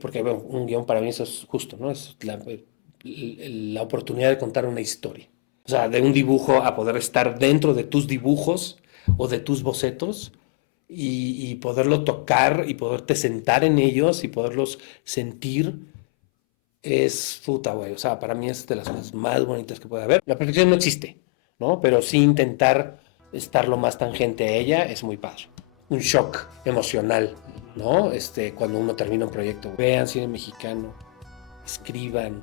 porque bueno, un guión para mí eso es justo, ¿no? Es la oportunidad de contar una historia. O sea, de un dibujo a poder estar dentro de tus dibujos o de tus bocetos y poderlo tocar y poderte sentar en ellos y poderlos sentir es puta, güey. O sea, para mí es de las cosas más bonitas que puede haber. La perfección no existe, ¿no? Pero sí intentar estar lo más tangente a ella es muy padre. Un shock emocional, ¿no? Cuando uno termina un proyecto. Vean cine mexicano, escriban,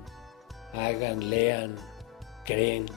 hagan, lean, creen.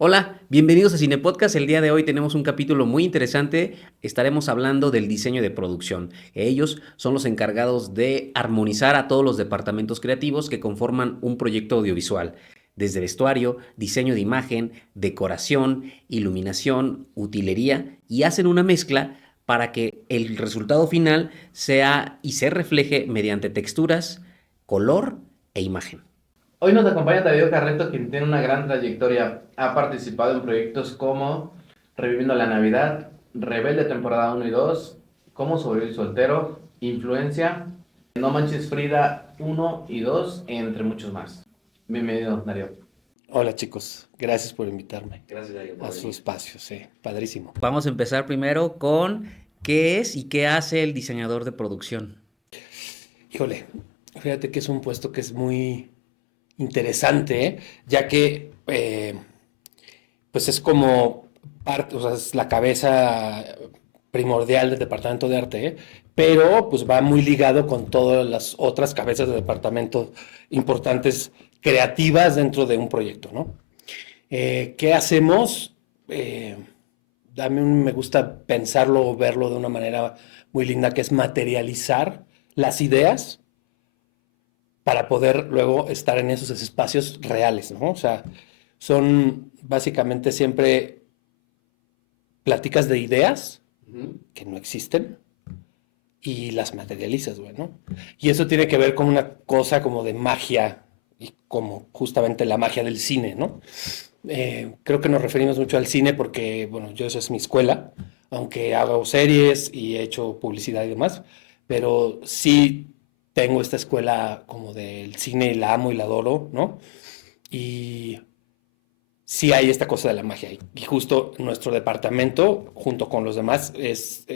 Hola, bienvenidos a Cine Podcast. El día de hoy tenemos un capítulo muy interesante. Estaremos hablando del diseño de producción. Ellos son los encargados de armonizar a todos los departamentos creativos que conforman un proyecto audiovisual. Desde vestuario, diseño de imagen, decoración, iluminación, utilería y hacen una mezcla para que el resultado final sea y se refleje mediante texturas, color e imagen. Hoy nos acompaña Tadeo Carreto, quien tiene una gran trayectoria. Ha participado en proyectos como Reviviendo la Navidad, Rebelde temporada 1 y 2, Cómo sobrevivir soltero, Influencia, No manches Frida 1 y 2, entre muchos más. Bienvenido, Darío. Hola chicos, gracias por invitarme Gracias, Darío, a por su venir. espacio, sí, padrísimo. Vamos a empezar primero con qué es y qué hace el diseñador de producción. Híjole, fíjate que es un puesto que es muy interesante, ¿eh? Ya que pues es como parte, o sea, es la cabeza primordial del departamento de arte, ¿eh? Pero pues va muy ligado con todas las otras cabezas de departamento importantes creativas dentro de un proyecto, ¿no? ¿Qué hacemos? A mí me gusta pensarlo o verlo de una manera muy linda, que es materializar las ideas para poder luego estar en esos espacios reales, ¿no? O sea, son básicamente siempre pláticas de ideas que no existen y las materializas, güey, ¿no? Y eso tiene que ver con una cosa como de magia y como justamente la magia del cine, ¿no? Creo que nos referimos mucho al cine porque, bueno, yo esa es mi escuela, aunque hago series y he hecho publicidad y demás, pero sí tengo esta escuela como del cine y la amo y la adoro, ¿no? Y sí hay esta cosa de la magia. Y justo nuestro departamento, junto con los demás, es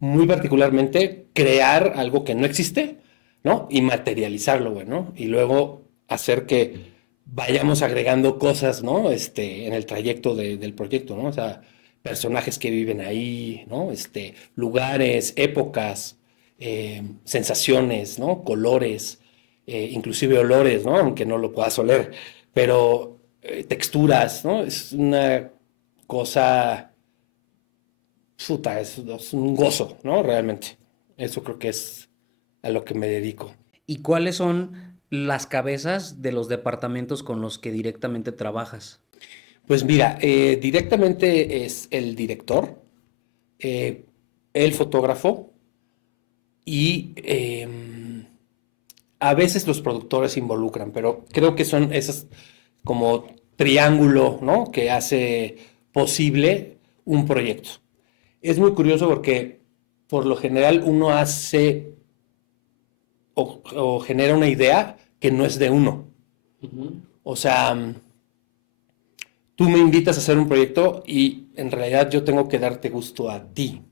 muy particularmente crear algo que no existe, ¿no? Y materializarlo, güey, ¿no? Y luego hacer que vayamos agregando cosas, ¿no? En el trayecto del proyecto, ¿no? O sea, personajes que viven ahí, ¿no? Lugares, épocas, sensaciones, ¿no? Colores, inclusive olores, ¿no? Aunque no lo puedas oler, pero texturas, ¿no? Es una cosa, puta, es un gozo, ¿no? Realmente. Eso creo que es a lo que me dedico. ¿Y cuáles son las cabezas de los departamentos con los que directamente trabajas? Pues mira, directamente es el director, eh, el fotógrafo y a veces los productores se involucran, pero creo que son esas como triángulo, ¿no? Que hace posible un proyecto. Es muy curioso porque por lo general uno hace o genera una idea que no es de uno. O sea, tú me invitas a hacer un proyecto y en realidad yo tengo que darte gusto a ti,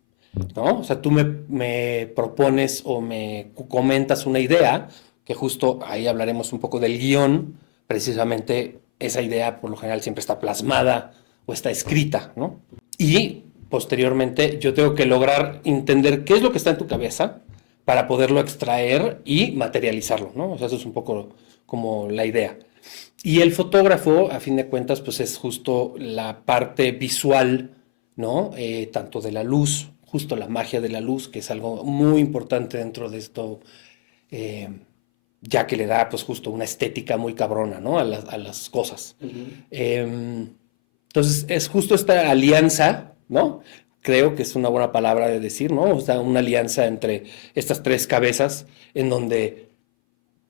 ¿no? O sea, tú me propones o me comentas una idea, que justo ahí hablaremos un poco del guión, precisamente esa idea por lo general siempre está plasmada o está escrita, ¿no? Y posteriormente yo tengo que lograr entender qué es lo que está en tu cabeza para poderlo extraer y materializarlo, ¿no? O sea, eso es un poco como la idea. Y el fotógrafo, a fin de cuentas, pues es justo la parte visual, ¿no? Tanto de la luz, justo la magia de la luz, que es algo muy importante dentro de esto, eh, ya que le da, pues justo una estética muy cabrona, ¿no? A las cosas. Entonces, es justo esta alianza, ¿no? Creo que es una buena palabra de decir, ¿no? O sea, una alianza entre estas tres cabezas en donde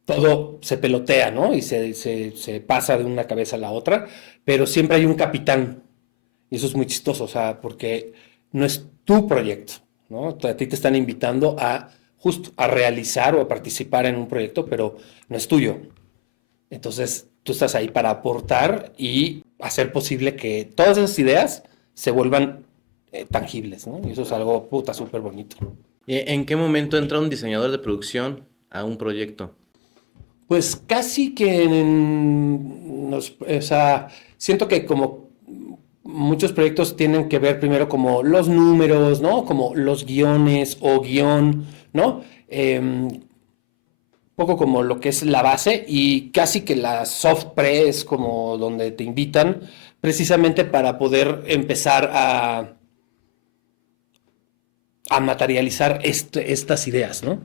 todo se pelotea, ¿no? Y se pasa de una cabeza a la otra, pero siempre hay un capitán Y eso es muy chistoso, o sea, porque no es tu proyecto, ¿no? A ti te están invitando a justo a realizar o a participar en un proyecto, pero no es tuyo. Entonces, tú estás ahí para aportar y hacer posible que todas esas ideas se vuelvan tangibles, ¿no? Y eso es algo, puta, súper bonito. ¿En qué momento entra un diseñador de producción a un proyecto? Pues casi que o sea, siento que como muchos proyectos tienen que ver primero como los números, ¿no? Como los guiones o guión, ¿no? Poco como lo que es la base y casi que la soft pre es como donde te invitan precisamente para poder empezar a materializar estas ideas, ¿no?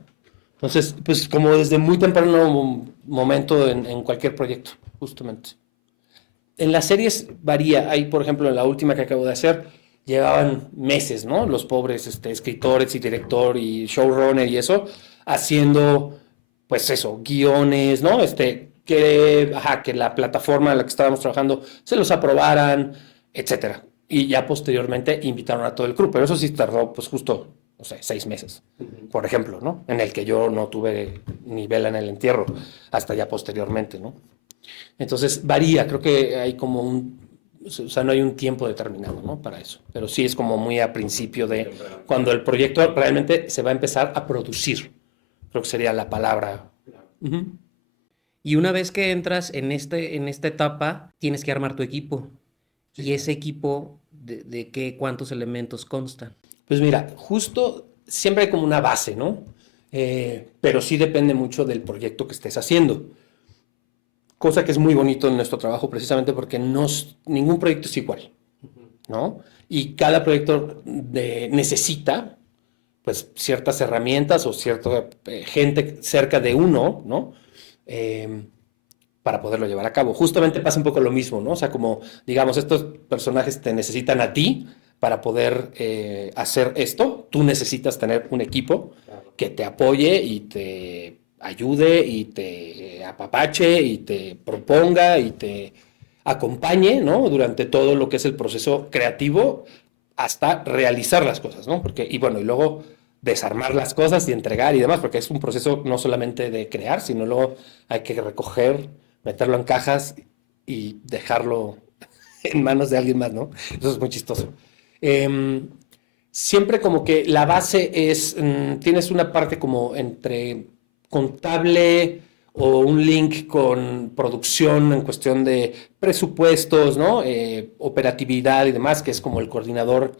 Entonces, pues como desde muy temprano momento en cualquier proyecto, justamente. En las series varía. Hay, por ejemplo, en la última que acabo de hacer, llevaban meses, ¿no? Los pobres escritores y director y showrunner y eso, haciendo, pues eso, guiones, ¿no? Que la plataforma en la que estábamos trabajando se los aprobaran, etcétera. Y ya posteriormente invitaron a todo el crew, pero eso sí tardó, pues justo, no sé, 6 meses, por ejemplo, ¿no? En el que yo no tuve ni vela en el entierro, hasta ya posteriormente, ¿no? Entonces varía, creo que hay como o sea, no hay un tiempo determinado, ¿no? Para eso, pero sí es como muy a principio de cuando el proyecto realmente se va a empezar a producir, creo que sería la palabra. Uh-huh. Y una vez que entras en esta etapa, tienes que armar tu equipo. Sí. Y ese equipo, ¿de qué, cuántos elementos consta? Pues mira, justo siempre hay como una base, ¿no? Pero sí depende mucho del proyecto que estés haciendo. Cosa que es muy bonito en nuestro trabajo precisamente porque ningún proyecto es igual, ¿no? Y cada proyecto necesita pues ciertas herramientas o cierta gente cerca de uno, ¿no? Para poderlo llevar a cabo. Justamente pasa un poco lo mismo, ¿no? O sea, como digamos, estos personajes te necesitan a ti para poder hacer esto. Tú necesitas tener un equipo que te apoye y te ayude y te apapache y te proponga y te acompañe, ¿no? Durante todo lo que es el proceso creativo hasta realizar las cosas, ¿no? Porque, y bueno, y luego desarmar las cosas y entregar y demás, porque es un proceso no solamente de crear, sino luego hay que recoger, meterlo en cajas y dejarlo en manos de alguien más, ¿no? Eso es muy chistoso. Siempre como que la base es, tienes una parte como entre contable o un link con producción en cuestión de presupuestos, ¿no? Operatividad y demás, que es como el coordinador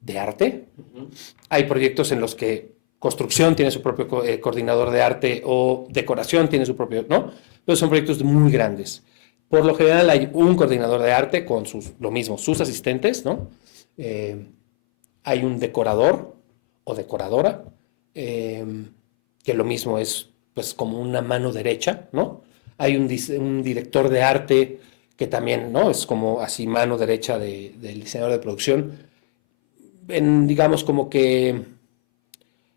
de arte. Uh-huh. Hay proyectos en los que construcción tiene su propio coordinador de arte o decoración tiene su propio, ¿no? Pero son proyectos muy grandes. Por lo general hay un coordinador de arte con sus asistentes, ¿no? Hay un decorador o decoradora, que lo mismo es pues como una mano derecha, ¿no? Hay un director de arte que también, ¿no? Es como así mano derecha del diseñador de producción. Digamos como que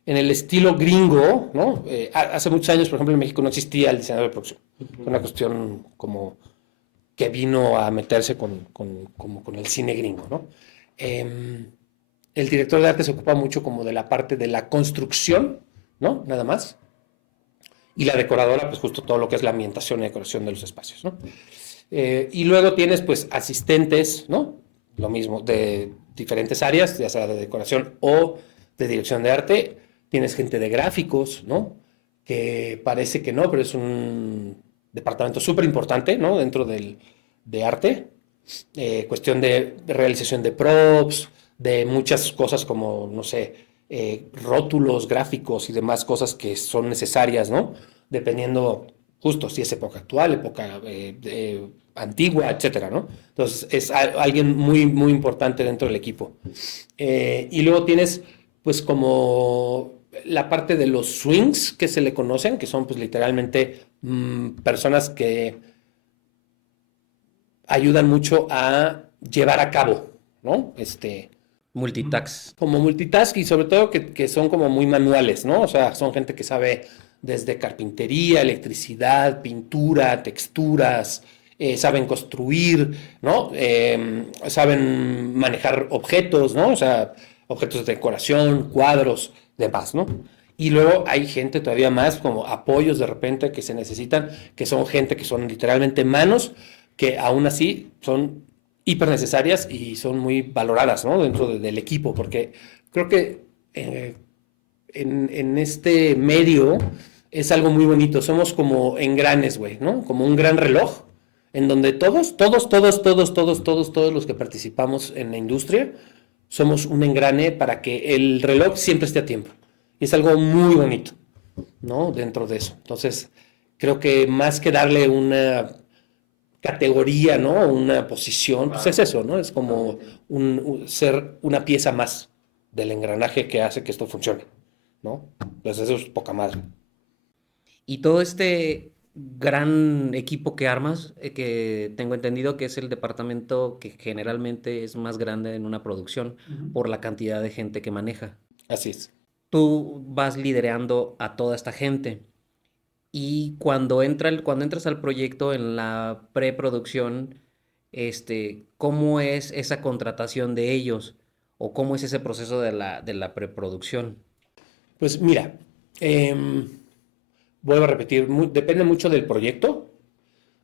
en el estilo gringo, ¿no? Hace muchos años, por ejemplo, en México no existía el diseñador de producción. Fue una cuestión como que vino a meterse con el cine gringo, ¿no? El director de arte se ocupa mucho como de la parte de la construcción, ¿no? Nada más. Y la decoradora, pues justo todo lo que es la ambientación y decoración de los espacios, ¿no? Y luego tienes, pues, asistentes, ¿no? Lo mismo, de diferentes áreas, ya sea de decoración o de dirección de arte. Tienes gente de gráficos, ¿no? Que parece que no, pero es un departamento súper importante, ¿no? Dentro de arte. Cuestión de realización de props, de muchas cosas como, no sé, rótulos, gráficos y demás cosas que son necesarias, ¿no? Dependiendo justo si es época actual, época antigua, etcétera, ¿no? Entonces es alguien muy, muy importante dentro del equipo. Y luego tienes, pues, como la parte de los swings que se le conocen, que son, pues, literalmente personas que ayudan mucho a llevar a cabo, ¿no? Multitask. Como multitask y sobre todo que son como muy manuales, ¿no? O sea, son gente que sabe desde carpintería, electricidad, pintura, texturas, saben construir, ¿no? Saben manejar objetos, ¿no? O sea, objetos de decoración, cuadros, demás, ¿no? Y luego hay gente todavía más, como apoyos de repente que se necesitan, que son gente que son literalmente manos, que aún así son hiper necesarias y son muy valoradas, ¿no? Dentro del equipo, porque creo que en este medio es algo muy bonito. Somos como engranes, güey, ¿no? Como un gran reloj, en donde todos los que participamos en la industria, somos un engrane para que el reloj siempre esté a tiempo. Y es algo muy bonito, ¿no? Dentro de eso. Entonces, creo que más que darle una categoría, ¿no? Una posición, pues es eso, ¿no? Es como ser una pieza más del engranaje que hace que esto funcione, ¿no? Pues eso es poca madre. Y todo este gran equipo que armas, que tengo entendido que es el departamento que generalmente es más grande en una producción por la cantidad de gente que maneja. Así es. Tú vas liderando a toda esta gente y cuando entras al proyecto en la preproducción, ¿cómo es esa contratación de ellos o cómo es ese proceso de la preproducción? Pues mira, vuelvo a repetir, depende mucho del proyecto.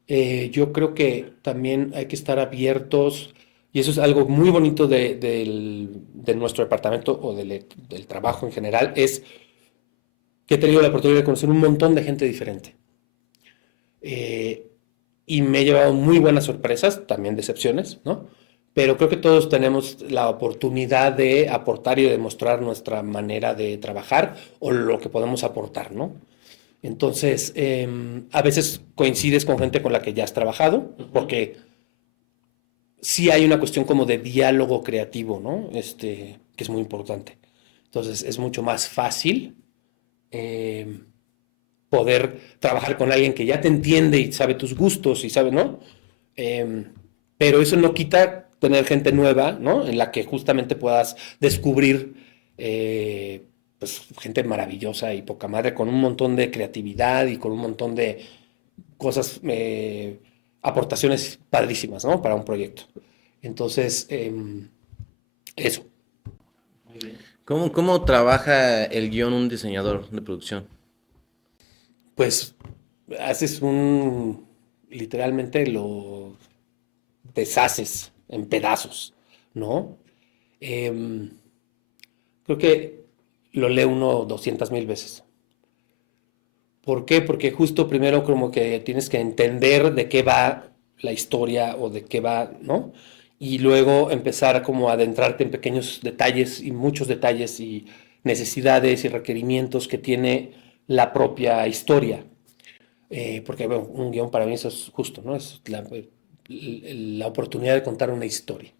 Yo creo que también hay que estar abiertos, y eso es algo muy bonito de nuestro departamento o del trabajo en general, es que he tenido la oportunidad de conocer un montón de gente diferente. Y me he llevado muy buenas sorpresas, también decepciones, ¿no? Pero creo que todos tenemos la oportunidad de aportar y de demostrar nuestra manera de trabajar o lo que podemos aportar, ¿no? Entonces, a veces coincides con gente con la que ya has trabajado, porque sí hay una cuestión como de diálogo creativo, ¿no? Que es muy importante. Entonces, es mucho más fácil poder trabajar con alguien que ya te entiende y sabe tus gustos y sabe, ¿no? Pero eso no quita tener gente nueva, ¿no? En la que justamente puedas descubrir pues, gente maravillosa y poca madre, con un montón de creatividad y con un montón de cosas, aportaciones padrísimas, ¿no? Para un proyecto. Entonces, eso. Muy bien. ¿Cómo trabaja el guión un diseñador de producción? Pues haces literalmente lo deshaces en pedazos, ¿no? Creo que lo lee uno 200,000 veces. ¿Por qué? Porque justo primero como que tienes que entender de qué va la historia o de qué va, ¿no? Y luego empezar como a adentrarte en pequeños detalles y muchos detalles y necesidades y requerimientos que tiene la propia historia. Porque bueno, un guión para mí eso es justo, ¿no? Es la oportunidad de contar una historia.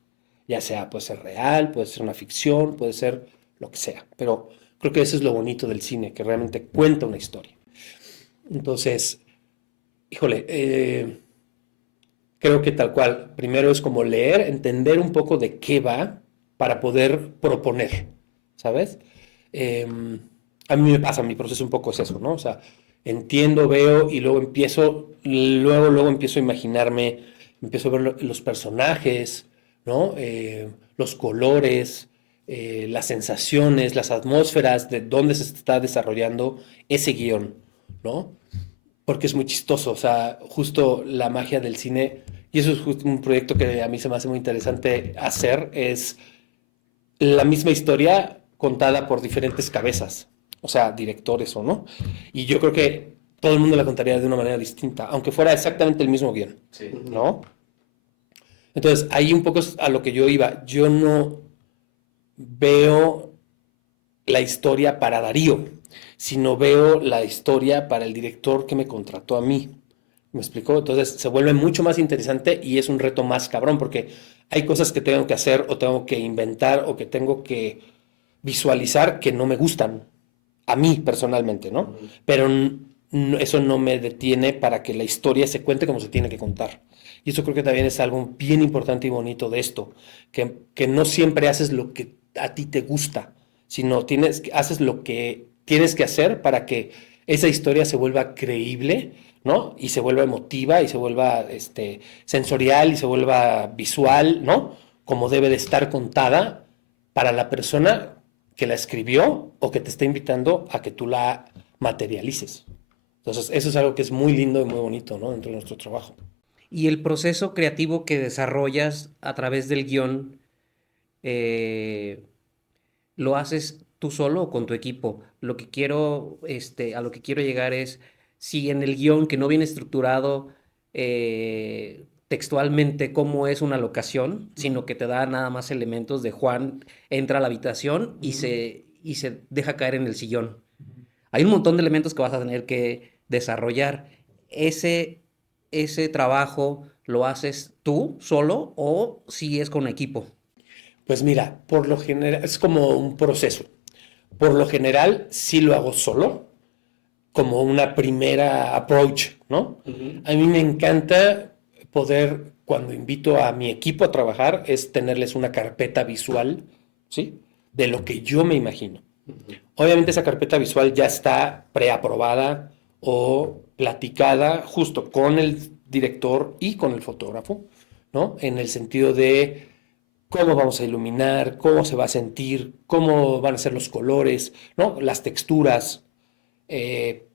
Ya sea, puede ser real, puede ser una ficción, puede ser lo que sea. Pero creo que eso es lo bonito del cine, que realmente cuenta una historia. Entonces, híjole, creo que tal cual, primero es como leer, entender un poco de qué va para poder proponer, ¿sabes? A mí me pasa, mi proceso un poco es eso, ¿no? O sea, entiendo, veo y luego empiezo a imaginarme, empiezo a ver los personajes, ¿no? Los colores, las sensaciones, las atmósferas, de dónde se está desarrollando ese guión, ¿no? Porque es muy chistoso, o sea, justo la magia del cine, y eso es justo un proyecto que a mí se me hace muy interesante hacer, es la misma historia contada por diferentes cabezas, o sea, directores o no. Y yo creo que todo el mundo la contaría de una manera distinta, aunque fuera exactamente el mismo guión, Sí. ¿no? Entonces, ahí un poco es a lo que yo iba. Yo no veo la historia para Darío, sino veo la historia para el director que me contrató a mí. ¿Me explicó? Entonces se vuelve mucho más interesante y es un reto más cabrón porque hay cosas que tengo que hacer o tengo que inventar o que tengo que visualizar que no me gustan a mí personalmente, ¿no? Pero eso no me detiene para que la historia se cuente como se tiene que contar. Y eso creo que también es algo bien importante y bonito de esto, que no siempre haces lo que a ti te gusta, sino haces lo que tienes que hacer para que esa historia se vuelva creíble ¿no? Y se vuelva emotiva y se vuelva sensorial y se vuelva visual, ¿no? Como debe de estar contada para la persona que la escribió o que te está invitando a que tú la materialices. Entonces, eso es algo que es muy lindo y muy bonito, ¿no? Dentro de nuestro trabajo. Y el proceso creativo que desarrollas a través del guión, eh, ¿lo haces tú solo o con tu equipo? A lo que quiero llegar es, si en el guión que no viene estructurado textualmente cómo es una locación, sino que te da nada más elementos de Juan entra a la habitación y se deja caer en el sillón. Hay un montón de elementos que vas a tener que desarrollar. Ese, ese trabajo lo haces tú solo o si es con equipo. Pues mira, por lo general, es como un proceso. Por lo general, sí lo hago solo, como una primera approach, ¿no? A mí me encanta poder, cuando invito a mi equipo a trabajar, es tenerles una carpeta visual, ¿sí? De lo que yo me imagino. Obviamente esa carpeta visual ya está preaprobada o platicada justo con el director y con el fotógrafo, ¿no? En el sentido de cómo vamos a iluminar, cómo se va a sentir, cómo van a ser los colores, ¿no? Las texturas, eh,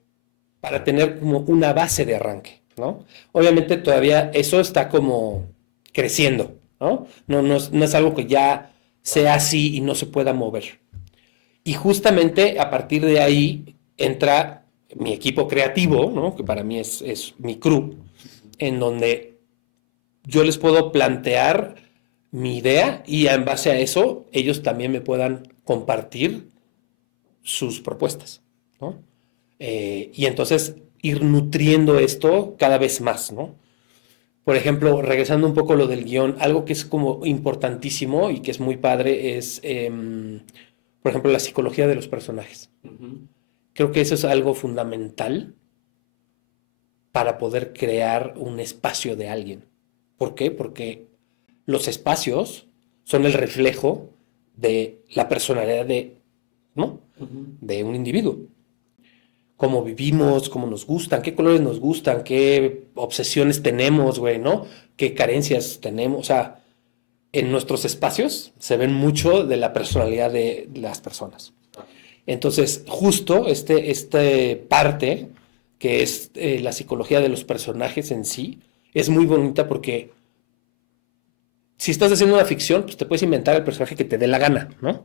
para tener como una base de arranque, ¿no? Obviamente todavía eso está como creciendo, ¿no? No es algo que ya sea así y no se pueda mover. Y justamente a partir de ahí entra mi equipo creativo, ¿no? Que para mí es mi crew, en donde yo les puedo plantear mi idea y en base a eso ellos también me puedan compartir sus propuestas, ¿no? Y entonces ir nutriendo esto cada vez más, ¿no? Por ejemplo, regresando un poco a lo del guión, algo que es como importantísimo y que es muy padre es, por ejemplo, la psicología de los personajes. Creo que eso es algo fundamental para poder crear un espacio de alguien. ¿Por qué? Porque los espacios son el reflejo de la personalidad de, ¿no? De un individuo. Cómo vivimos, cómo nos gustan, qué colores nos gustan, qué obsesiones tenemos, güey, ¿no? Qué carencias tenemos. O sea, en nuestros espacios se ven mucho de la personalidad de las personas. Entonces, justo este parte, que es la psicología de los personajes en sí, es muy bonita porque si estás haciendo una ficción, pues te puedes inventar el personaje que te dé la gana, ¿no?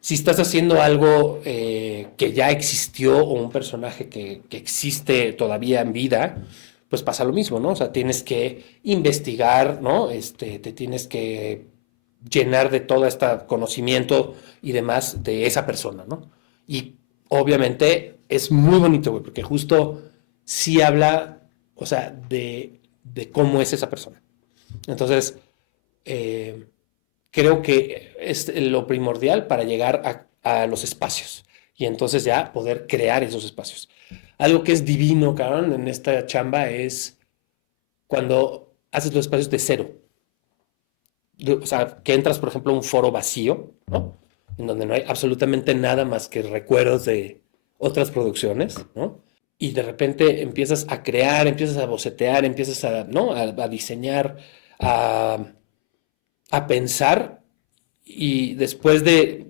Si estás haciendo algo que ya existió o un personaje que existe todavía en vida, pues pasa lo mismo, ¿no? O sea, tienes que investigar, ¿no? Te tienes que llenar de todo este conocimiento y demás de esa persona, ¿no? Y obviamente es muy bonito, güey, porque justo sí habla, o sea, de cómo es esa persona. Entonces, eh, creo que es lo primordial para llegar a los espacios y entonces ya poder crear esos espacios. Algo que es divino, cabrón, en esta chamba es cuando haces los espacios de cero. O sea, que entras, por ejemplo, a un foro vacío, ¿no? En donde no hay absolutamente nada más que recuerdos de otras producciones, ¿no? Y de repente empiezas a crear, empiezas a bocetear, empiezas a, ¿no? A diseñar, a, a pensar y después de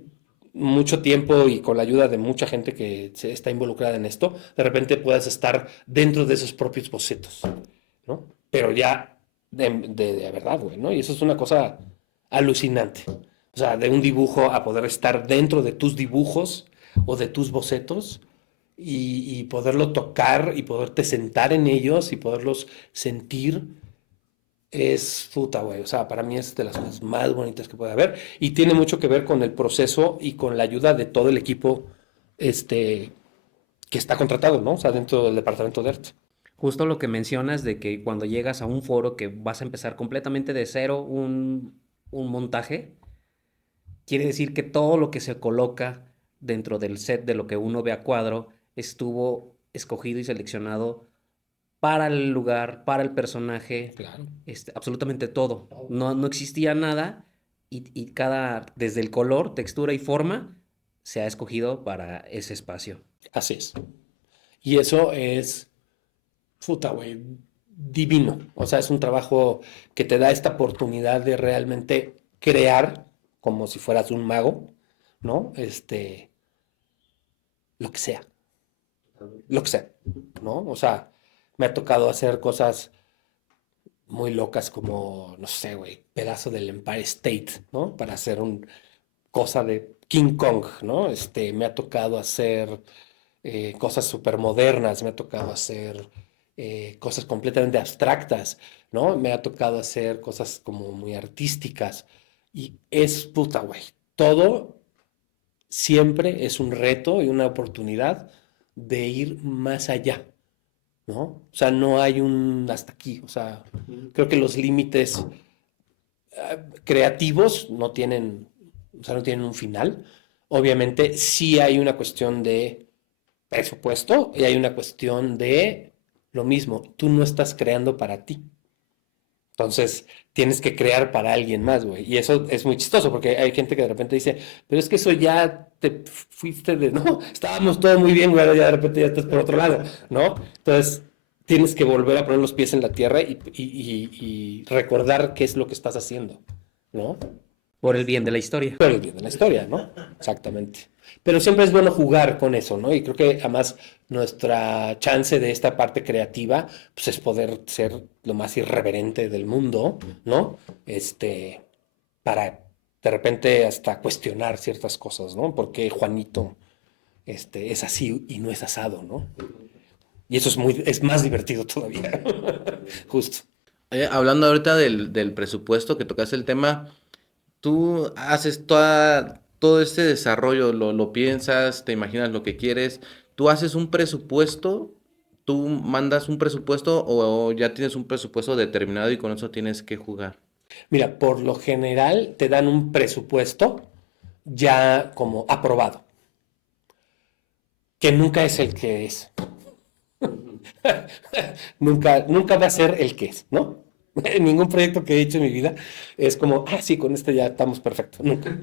mucho tiempo y con la ayuda de mucha gente que se está involucrada en esto, de repente puedas estar dentro de esos propios bocetos, ¿no? Pero ya de verdad, güey, ¿no? Y eso es una cosa alucinante. O sea, de un dibujo a poder estar dentro de tus dibujos o de tus bocetos y poderlo tocar y poderte sentar en ellos y poderlos sentir es puta, güey. O sea, para mí es de las cosas más bonitas que puede haber. Y tiene mucho que ver con el proceso y con la ayuda de todo el equipo que está contratado, ¿no? O sea, dentro del departamento de arte. Justo lo que mencionas de que cuando llegas a un foro que vas a empezar completamente de cero un montaje, quiere decir que todo lo que se coloca dentro del set de lo que uno ve a cuadro estuvo escogido y seleccionado para el lugar, para el personaje, Claro. absolutamente todo. No existía nada y desde el color, textura y forma, se ha escogido para ese espacio. Así es. Y eso es puta, güey, divino. O sea, es un trabajo que te da esta oportunidad de realmente crear como si fueras un mago, ¿no? Lo que sea, lo que sea, ¿no? O sea, me ha tocado hacer cosas muy locas como, no sé, güey, pedazo del Empire State, ¿no? Para hacer un cosa de King Kong, ¿no? Me ha tocado hacer cosas súper modernas, me ha tocado hacer cosas completamente abstractas, ¿no? Me ha tocado hacer cosas como muy artísticas y es puta, güey. Todo siempre es un reto y una oportunidad de ir más allá, ¿no? O sea, no hay un hasta aquí, o sea, creo que los límites creativos no tienen, o sea, no tienen un final. Obviamente sí hay una cuestión de presupuesto y hay una cuestión de lo mismo, tú no estás creando para ti. Entonces, tienes que crear para alguien más, güey. Y eso es muy chistoso porque hay gente que de repente dice, pero es que eso ya te fuiste de, no, estábamos todo muy bien, güey, ahora ya de repente ya estás por otro lado, ¿no? Entonces, tienes que volver a poner los pies en la tierra y recordar qué es lo que estás haciendo, ¿no? Por el bien de la historia. Pero el bien de la historia, ¿no? Exactamente. Pero siempre es bueno jugar con eso, ¿no? Y creo que además nuestra chance de esta parte creativa, pues es poder ser lo más irreverente del mundo, ¿no? Para de repente hasta cuestionar ciertas cosas, ¿no? Porque Juanito, es así y no es asado, ¿no? Y eso es más divertido todavía. Justo. Hablando ahorita del presupuesto que tocaste el tema, tú haces todo este desarrollo, lo piensas, te imaginas lo que quieres, tú haces un presupuesto, tú mandas un presupuesto o ya tienes un presupuesto determinado y con eso tienes que jugar. Mira, por lo general te dan un presupuesto ya como aprobado, que nunca es el que es. Nunca va a ser el que es, ¿no? Ningún proyecto que he hecho en mi vida es como, sí, con este ya estamos perfectos. Nunca.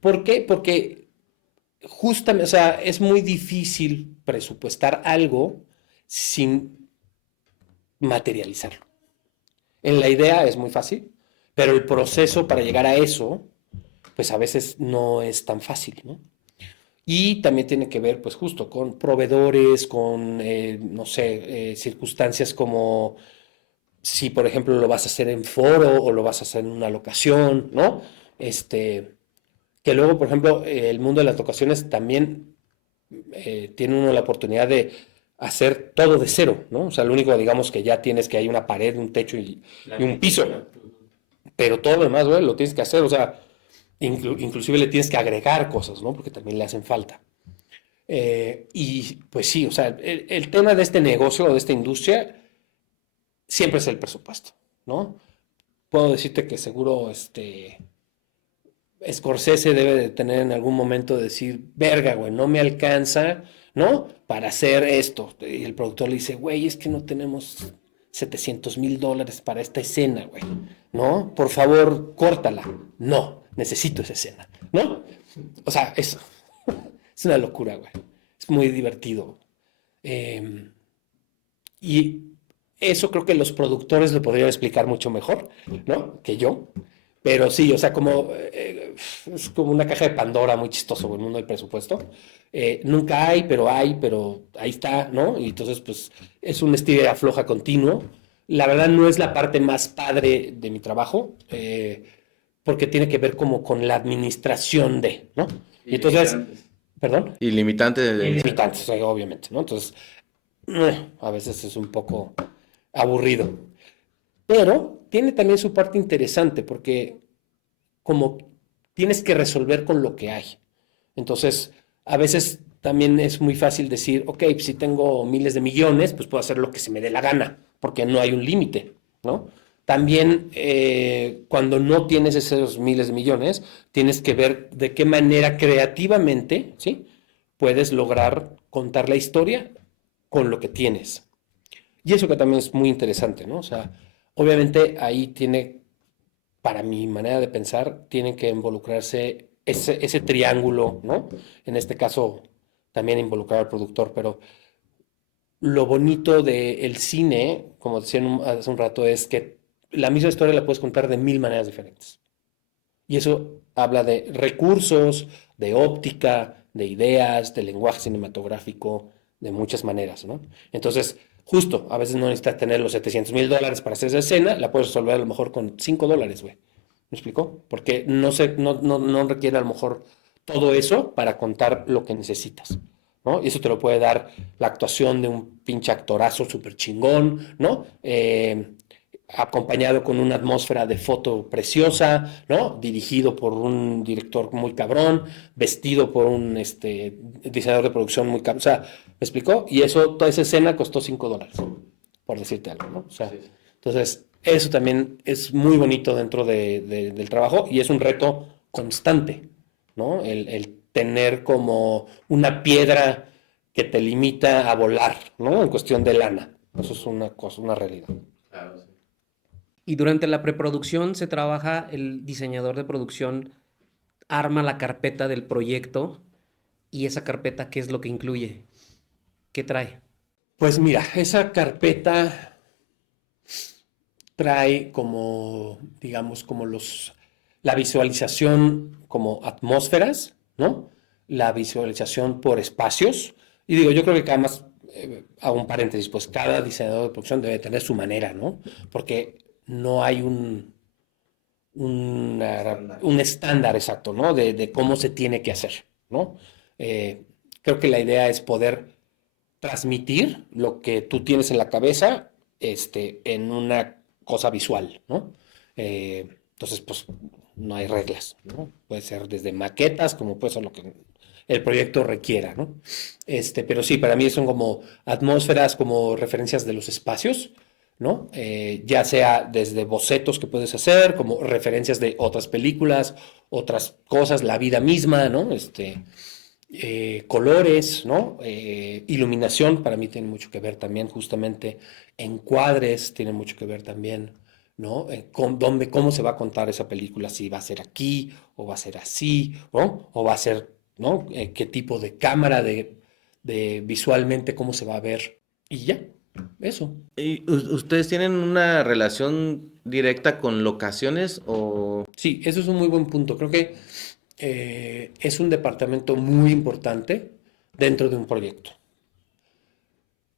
¿Por qué? Porque justamente, o sea, es muy difícil presupuestar algo sin materializarlo. En la idea es muy fácil, pero el proceso para llegar a eso, pues a veces no es tan fácil, ¿no? Y también tiene que ver, pues justo con proveedores, con, no sé, circunstancias como si, por ejemplo, lo vas a hacer en foro o lo vas a hacer en una locación, ¿no? Que luego, por ejemplo, el mundo de las locaciones también tiene uno la oportunidad de hacer todo de cero, ¿no? O sea, lo único, digamos, que ya tienes que hay una pared, un techo y un piso, pero todo lo demás, güey, lo tienes que hacer, o sea, inclusive le tienes que agregar cosas, ¿no? Porque también le hacen falta. Y pues sí, o sea, el tema de este negocio o de esta industria siempre es el presupuesto, ¿no? Puedo decirte que seguro Scorsese debe de tener en algún momento de decir, verga, güey, no me alcanza, ¿no? Para hacer esto. Y el productor le dice, güey, es que no tenemos $700,000 para esta escena, güey, ¿no? Por favor, córtala. No, necesito esa escena, ¿no? O sea, eso es una locura, güey. Es muy divertido. Eh, y eso creo que los productores lo podrían explicar mucho mejor, ¿no? Que yo. Pero sí, o sea, es como una caja de Pandora muy chistoso el mundo del presupuesto. Nunca hay, pero ahí está, ¿no? Y entonces, pues, es un estilo de afloja continuo. La verdad no es la parte más padre de mi trabajo, porque tiene que ver como con la administración de, ¿no? Y entonces, perdón, Ilimitante limitantes, obviamente, ¿no? Entonces, a veces es un poco aburrido. Pero tiene también su parte interesante porque como tienes que resolver con lo que hay. Entonces, a veces también es muy fácil decir, ok, si tengo miles de millones, pues puedo hacer lo que se me dé la gana, porque no hay un límite, ¿no? También cuando no tienes esos miles de millones, tienes que ver de qué manera creativamente, ¿sí? Puedes lograr contar la historia con lo que tienes. Y eso que también es muy interesante, ¿no? O sea, obviamente ahí tiene, para mi manera de pensar, tiene que involucrarse ese triángulo, ¿no? En este caso, también involucrar al productor, pero lo bonito del cine, como decía hace un rato, es que la misma historia la puedes contar de 1000 maneras diferentes. Y eso habla de recursos, de óptica, de ideas, de lenguaje cinematográfico, de muchas maneras, ¿no? Entonces, justo, a veces no necesitas tener los $700,000 para hacer esa escena, la puedes resolver a lo mejor con $5, güey. ¿Me explicó? Porque no requiere a lo mejor todo eso para contar lo que necesitas, ¿no? Y eso te lo puede dar la actuación de un pinche actorazo súper chingón, ¿no? Acompañado con una atmósfera de foto preciosa, ¿no? Dirigido por un director muy cabrón, vestido por un diseñador de producción muy cabrón. O sea, ¿me explicó? Y eso, toda esa escena costó $5, por decirte algo, ¿no? O sea, Sí, sí. entonces, eso también es muy bonito dentro del trabajo y es un reto constante, ¿no? El tener como una piedra que te limita a volar, ¿no? En cuestión de lana. Eso es una cosa, una realidad. Claro, sí. Y durante la preproducción se trabaja, el diseñador de producción arma la carpeta del proyecto y esa carpeta, ¿qué es lo que incluye? ¿Qué trae? Pues mira, esa carpeta trae como, digamos, como la visualización como atmósferas, ¿no? La visualización por espacios. Y digo, yo creo que cada más, hago un paréntesis, pues cada diseñador de producción debe tener su manera, ¿no? Porque no hay Estándar. un estándar exacto, ¿no? De cómo se tiene que hacer, ¿no? Eh, Creo que la idea es poder transmitir lo que tú tienes en la cabeza, en una cosa visual, ¿no? Entonces, pues, no hay reglas, ¿no? Puede ser desde maquetas, como puede ser lo que el proyecto requiera, ¿no? Pero sí, para mí son como atmósferas, como referencias de los espacios, ¿no? Ya sea desde bocetos que puedes hacer, como referencias de otras películas, otras cosas, la vida misma, ¿no? Colores, ¿no? Iluminación para mí tiene mucho que ver también, justamente encuadres tiene mucho que ver también, ¿no? Cómo se va a contar esa película, si va a ser aquí o va a ser así, ¿no? O va a ser, ¿no? Qué tipo de cámara, de visualmente cómo se va a ver y ya, eso. ¿Y ustedes tienen una relación directa con locaciones o...? Sí, eso es un muy buen punto. Creo que es un departamento muy importante dentro de un proyecto.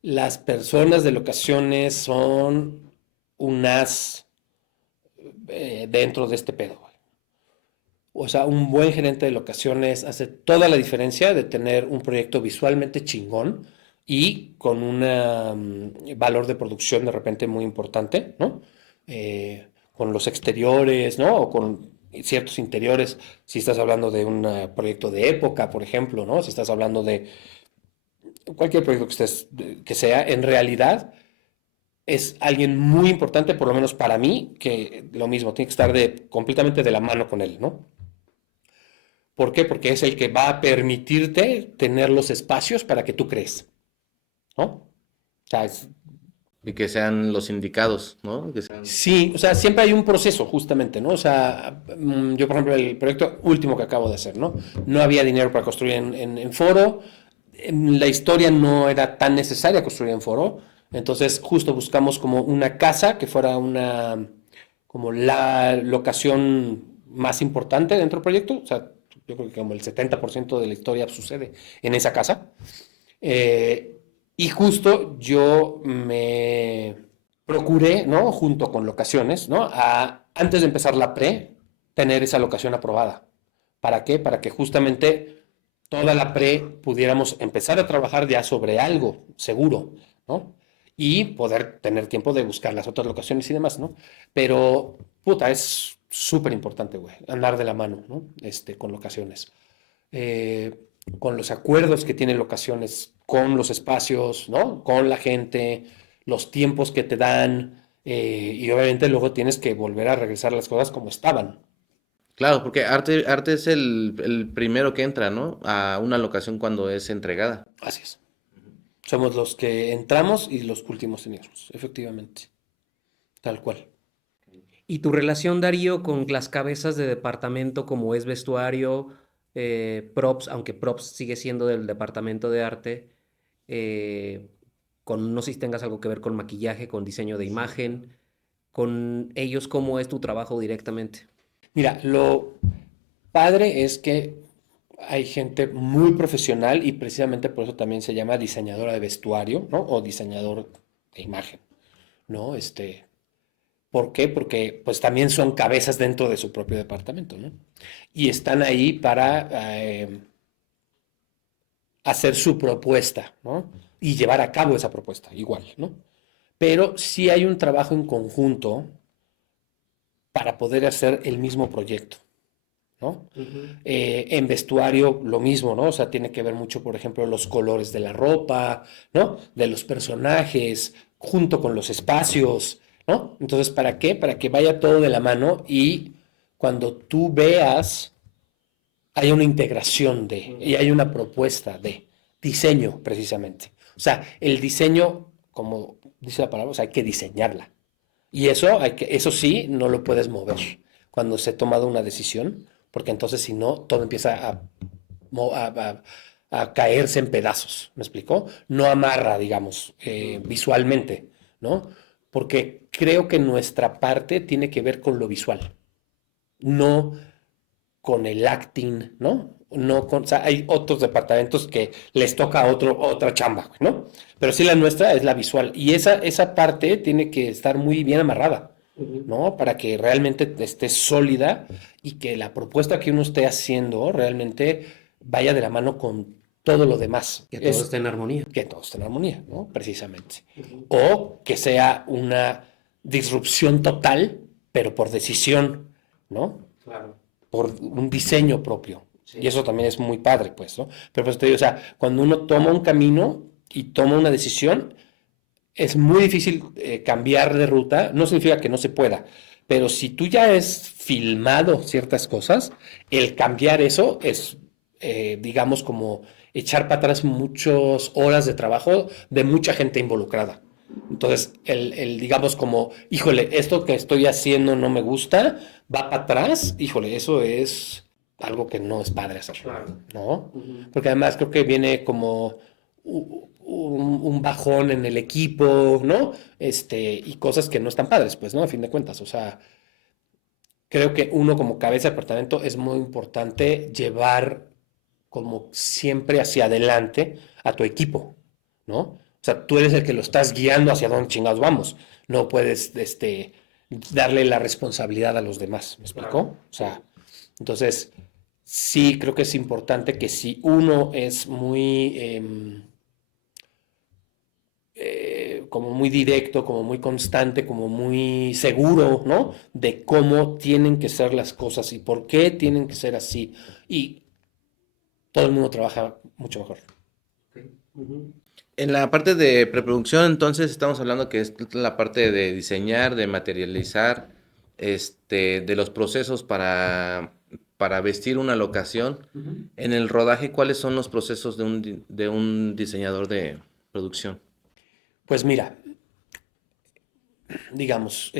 Las personas de locaciones son un as dentro de este pedo, güey. O sea, un buen gerente de locaciones hace toda la diferencia de tener un proyecto visualmente chingón y con un valor de producción de repente muy importante, ¿no? Con los exteriores, ¿no? O con ciertos interiores, si estás hablando de un proyecto de época, por ejemplo, ¿no? Si estás hablando de cualquier proyecto que sea, en realidad es alguien muy importante, por lo menos para mí, que lo mismo, tiene que estar completamente de la mano con él, ¿no? ¿Por qué? Porque es el que va a permitirte tener los espacios para que tú crees, ¿no? O sea, Y que sean los indicados, ¿no? Que sean... sí, o sea, siempre hay un proceso, justamente, ¿no? O sea, yo, por ejemplo, el proyecto último que acabo de hacer, ¿no? No había dinero para construir en foro, la historia no era tan necesaria construir en foro, entonces justo buscamos como una casa que fuera como la locación más importante dentro del proyecto, o sea, yo creo que como el 70% de la historia sucede en esa casa. Eh, y justo yo me procuré, ¿no? Junto con locaciones, ¿no? Antes de empezar la pre, tener esa locación aprobada. ¿Para qué? Para que justamente toda la pre pudiéramos empezar a trabajar ya sobre algo seguro, ¿no? Y poder tener tiempo de buscar las otras locaciones y demás, ¿no? Pero, puta, es súper importante, güey, andar de la mano, ¿no? Con locaciones. Eh, con los acuerdos que tienen locaciones, con los espacios, ¿no? Con la gente, los tiempos que te dan, y obviamente luego tienes que volver a regresar las cosas como estaban. Claro, porque arte es el primero que entra, ¿no? A una locación cuando es entregada. Así es. Somos los que entramos y los últimos tenemos, efectivamente. Tal cual. ¿Y tu relación, Darío, con las cabezas de departamento como es vestuario, props, aunque props sigue siendo del departamento de arte, eh, no sé si tengas algo que ver con maquillaje, con diseño de imagen, con ellos, ¿cómo es tu trabajo directamente? Mira, lo padre es que hay gente muy profesional y precisamente por eso también se llama diseñadora de vestuario, ¿no? O diseñador de imagen, ¿no? ¿Por qué? Porque pues también son cabezas dentro de su propio departamento, ¿no? Y están ahí para hacer su propuesta, ¿no? Y llevar a cabo esa propuesta, igual, ¿no? Pero sí hay un trabajo en conjunto para poder hacer el mismo proyecto, ¿no? En vestuario lo mismo, ¿no? O sea, tiene que ver mucho, por ejemplo, los colores de la ropa, ¿no? De los personajes, junto con los espacios, ¿no? Entonces, ¿para qué? Para que vaya todo de la mano y cuando tú veas, hay una integración de, y hay una propuesta de diseño, precisamente. O sea, el diseño, como dice la palabra, o sea, hay que diseñarla. Y eso sí, no lo puedes mover cuando se ha tomado una decisión, porque entonces si no, todo empieza a caerse en pedazos, ¿me explicó? No amarra, digamos, visualmente, ¿no? Porque creo que nuestra parte tiene que ver con lo visual, no con el acting, ¿no? No con, o sea, hay otros departamentos que les toca otra chamba, ¿no? Pero sí la nuestra es la visual. Y esa parte tiene que estar muy bien amarrada, ¿no? Para que realmente esté sólida y que la propuesta que uno esté haciendo realmente vaya de la mano con todo lo demás. Que todo esté en armonía. Que todo esté en armonía, ¿no? Precisamente. O que sea una disrupción total, pero por decisión, ¿no? Claro. Por un diseño propio. Sí. Y eso también es muy padre, pues, ¿no? Pero pues te digo, o sea, cuando uno toma un camino y toma una decisión, es muy difícil cambiar de ruta. No significa que no se pueda, pero si tú ya has filmado ciertas cosas, el cambiar eso es, digamos, como echar para atrás muchas horas de trabajo de mucha gente involucrada. Entonces, digamos como, híjole, esto que estoy haciendo no me gusta, va para atrás, híjole, eso es algo que no es padre hacer, Claro. ¿no? Porque además creo que viene como un bajón en el equipo, ¿no? Y cosas que no están padres, pues, ¿no? A fin de cuentas, o sea, creo que uno como cabeza de departamento es muy importante llevar como siempre hacia adelante a tu equipo, ¿no? O sea, tú eres el que lo estás guiando hacia dónde chingados vamos. No puedes, darle la responsabilidad a los demás, ¿me explicó? Claro. O sea, entonces, sí creo que es importante que si uno es muy, como muy directo, como muy constante, como muy seguro, ¿no? De cómo tienen que ser las cosas y por qué tienen que ser así. Y todo el mundo trabaja mucho mejor. En la parte de preproducción, entonces, estamos hablando que es la parte de diseñar, de materializar, de los procesos para vestir una locación. En el rodaje, ¿cuáles son los procesos de un diseñador de producción? Pues mira, digamos,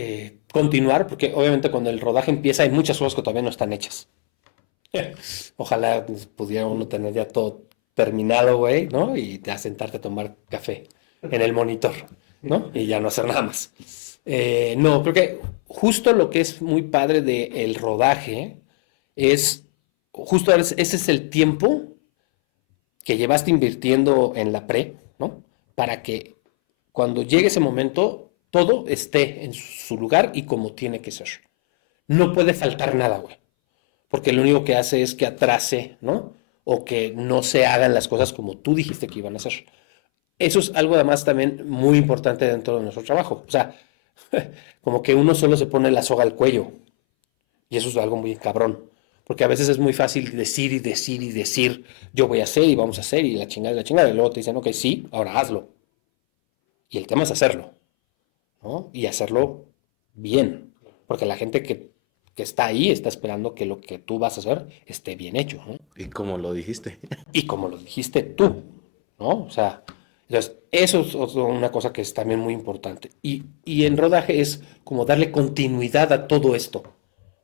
continuar, porque obviamente cuando el rodaje empieza hay muchas cosas que todavía no están hechas. Ojalá pudiera uno tener ya todo terminado, güey, ¿no? Y ya sentarte a tomar café en el monitor, ¿no? Y ya no hacer nada más. No, creo que justo lo que es muy padre del rodaje es, justo ese es el tiempo que llevaste invirtiendo en la pre, ¿no? Para que cuando llegue ese momento todo esté en su lugar y como tiene que ser. No puede faltar nada, güey, porque lo único que hace es que atrase, ¿no? O que no se hagan las cosas como tú dijiste que iban a hacer. Eso es algo además también muy importante dentro de nuestro trabajo. O sea, como que uno solo se pone la soga al cuello. Y eso es algo muy cabrón. Porque a veces es muy fácil decir y decir y decir, yo voy a hacer y vamos a hacer y la chingada y la chingada. Y luego te dicen, ok, sí, ahora hazlo. Y el tema es hacerlo, ¿no? Y hacerlo bien. Porque la gente que está ahí está esperando que lo que tú vas a hacer esté bien hecho, ¿no? Y como lo dijiste. Y como lo dijiste tú, ¿no? O sea, entonces, eso es una cosa que es también muy importante. Y en rodaje es como darle continuidad a todo esto,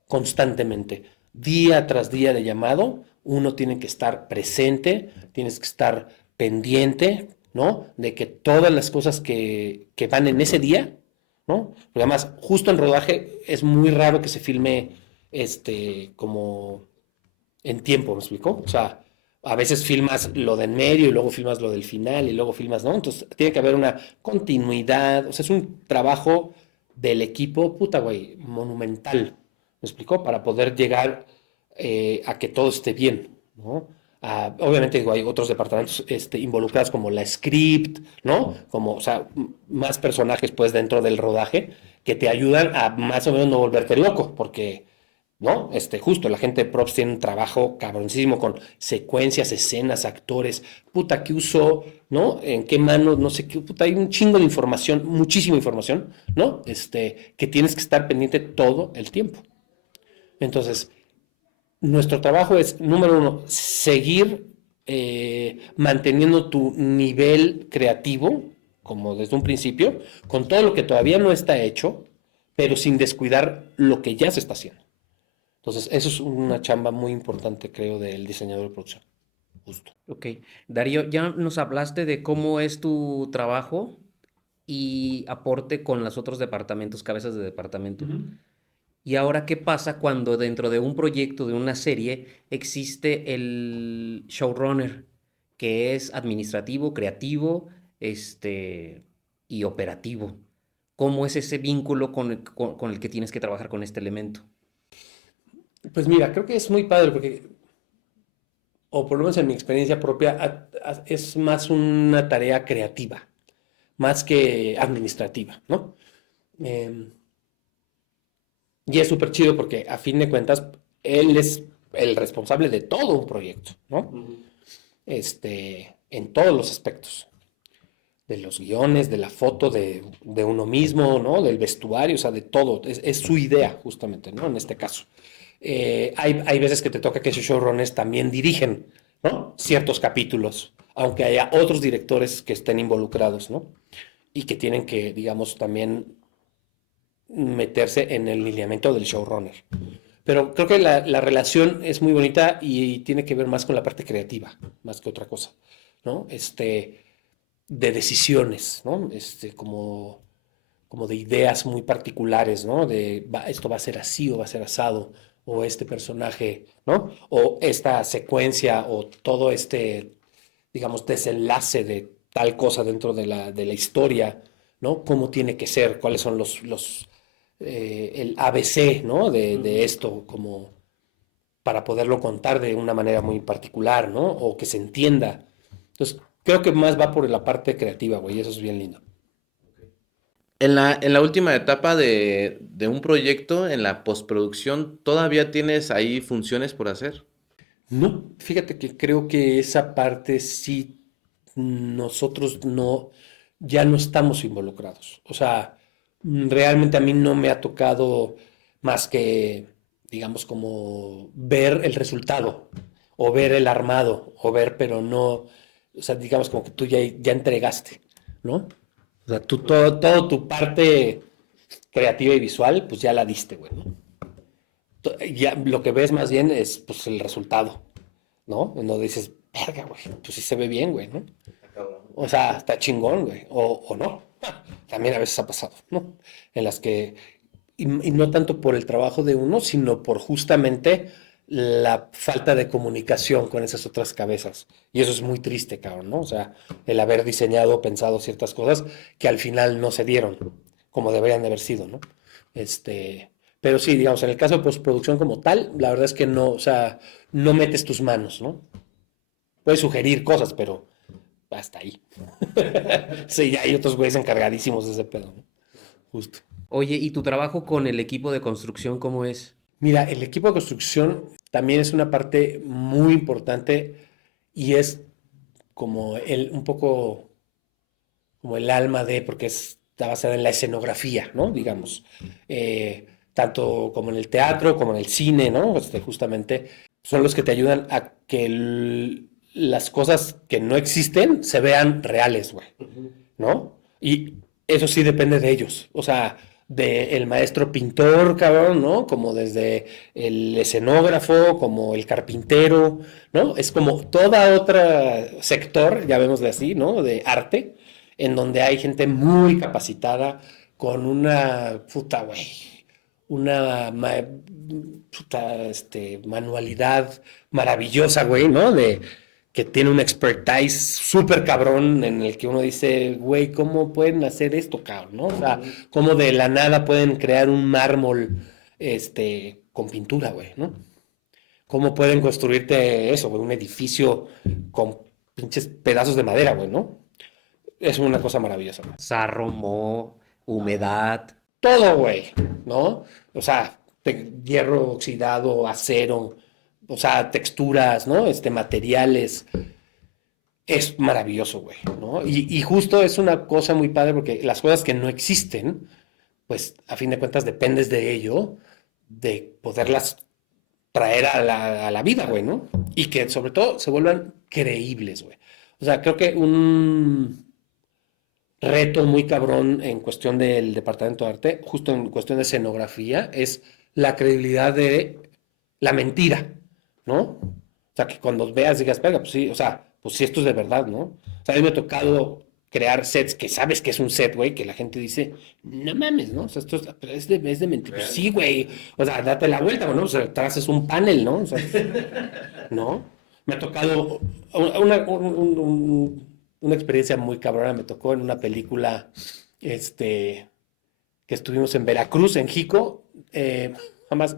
constantemente. Día tras día de llamado, uno tiene que estar presente, tienes que estar pendiente, ¿no? De que todas las cosas que van en ese día, ¿no? Porque además, justo en rodaje es muy raro que se filme como en tiempo, ¿me explico? O sea, a veces filmas lo de en medio y luego filmas lo del final y luego filmas, ¿no? Entonces tiene que haber una continuidad, o sea, es un trabajo del equipo, puta, güey, monumental, ¿me explicó? Para poder llegar a que todo esté bien, ¿no? Obviamente digo, hay otros departamentos involucrados como la script, ¿no? Como, o sea, más personajes pues dentro del rodaje que te ayudan a más o menos no volverte loco, porque, ¿no? Justo la gente de props tiene un trabajo cabroncísimo con secuencias, escenas, actores, puta, ¿qué usó? ¿No? ¿En qué manos? No sé qué, puta, hay un chingo de información, muchísima información, ¿no? Que tienes que estar pendiente todo el tiempo. Entonces, nuestro trabajo es, número uno, seguir manteniendo tu nivel creativo, como desde un principio, con todo lo que todavía no está hecho, pero sin descuidar lo que ya se está haciendo. Entonces, eso es una chamba muy importante, creo, del diseñador de producción. Justo. Ok. Darío, ya nos hablaste de cómo es tu trabajo y aporte con los otros departamentos, cabezas de departamento. Y ahora, ¿qué pasa cuando dentro de un proyecto, de una serie, existe el showrunner, que es administrativo, creativo, y operativo? ¿Cómo es ese vínculo con el que tienes que trabajar con este elemento? Pues mira, creo que es muy padre porque, o por lo menos en mi experiencia propia, es más una tarea creativa, más que administrativa, ¿no? Eh, y es súper chido porque a fin de cuentas, él es el responsable de todo un proyecto, ¿no? En todos los aspectos, de los guiones, de la foto de uno mismo, ¿no? Del vestuario, o sea, de todo. Es su idea, justamente, ¿no? En este caso. Hay veces que te toca que esos showrunners también dirigen, ¿no? Ciertos capítulos, aunque haya otros directores que estén involucrados, ¿no? Y que tienen que, digamos, también meterse en el lineamiento del showrunner. Pero creo que la relación es muy bonita y tiene que ver más con la parte creativa, más que otra cosa, ¿no? De decisiones, ¿no? Como de ideas muy particulares, ¿no? Esto va a ser así o va a ser asado, o este personaje, ¿no? O esta secuencia, o todo digamos, desenlace de tal cosa dentro de la historia, ¿no? ¿Cómo tiene que ser? ¿Cuáles son el ABC, ¿no? De esto, como para poderlo contar de una manera muy particular, ¿no? O que se entienda. Entonces, creo que más va por la parte creativa, güey, y eso es bien lindo. En la última etapa de un proyecto, en la postproducción, ¿todavía tienes ahí funciones por hacer? No, fíjate que creo que esa parte sí nosotros ya no estamos involucrados. O sea, realmente a mí no me ha tocado más que, digamos, como ver el resultado o ver el armado o ver, pero no, o sea, digamos como que tú ya entregaste, ¿no? O sea, tú todo tu parte creativa y visual, pues ya la diste, güey, ¿no? Ya lo que ves más bien es pues el resultado, ¿no? No dices, verga, güey, pues sí se ve bien, güey, ¿no? O sea, está chingón, güey, o no. También a veces ha pasado, ¿no? En las que, y no tanto por el trabajo de uno, sino por justamente la falta de comunicación con esas otras cabezas. Y eso es muy triste, cabrón, ¿no? O sea, el haber diseñado, pensado ciertas cosas que al final no se dieron como deberían de haber sido, ¿no? Pero sí, digamos, en el caso de postproducción como tal, la verdad es que no, o sea, no metes tus manos, ¿no? Puedes sugerir cosas, pero hasta ahí. Sí, ya hay otros güeyes encargadísimos de ese pedo, ¿no? Justo. Oye, ¿y tu trabajo con el equipo de construcción cómo es? Mira, el equipo de construcción también es una parte muy importante y es como un poco como el alma porque está basada en la escenografía, ¿no? Digamos. Tanto como en el teatro, como en el cine, ¿no? Justamente son los que te ayudan a que las cosas que no existen se vean reales, güey, ¿no? Y eso sí depende de ellos. O sea, del maestro pintor, cabrón, ¿no? Como desde el escenógrafo, como el carpintero, ¿no? Es como toda otra sector, llamémosle así, ¿no? De arte, en donde hay gente muy capacitada con una puta, güey, una manualidad maravillosa, güey, ¿no? De que tiene un expertise súper cabrón en el que uno dice, güey, ¿cómo pueden hacer esto, cabrón? ¿No? O sea, cómo de la nada pueden crear un mármol, con pintura, güey, ¿no? ¿Cómo pueden construirte eso, güey? Un edificio con pinches pedazos de madera, güey, ¿no? Es una cosa maravillosa, güey. Sarro, moho, humedad. Todo, güey, ¿no? O sea, hierro oxidado, acero, o sea, texturas, ¿no? Materiales. Es maravilloso, güey, ¿no? Y justo es una cosa muy padre porque las cosas que no existen, pues a fin de cuentas dependes de ello, de poderlas traer a la vida, güey, ¿no? Y que sobre todo se vuelvan creíbles, güey. O sea, creo que un reto muy cabrón en cuestión del departamento de arte, justo en cuestión de escenografía, es la credibilidad de la mentira, ¿no? O sea, que cuando veas digas, venga, pues sí, o sea, pues sí, esto es de verdad, ¿no? O sea, a mí me ha tocado crear sets que sabes que es un set, güey, que la gente dice, no mames, ¿no? O sea, esto es de mentira. Pues sí, güey. O sea, date la vuelta, ¿no? O sea, atrás es un panel, ¿no? O sea, ¿no? Me ha tocado una experiencia muy cabrona, me tocó en una película, que estuvimos en Veracruz, en Jico, jamás,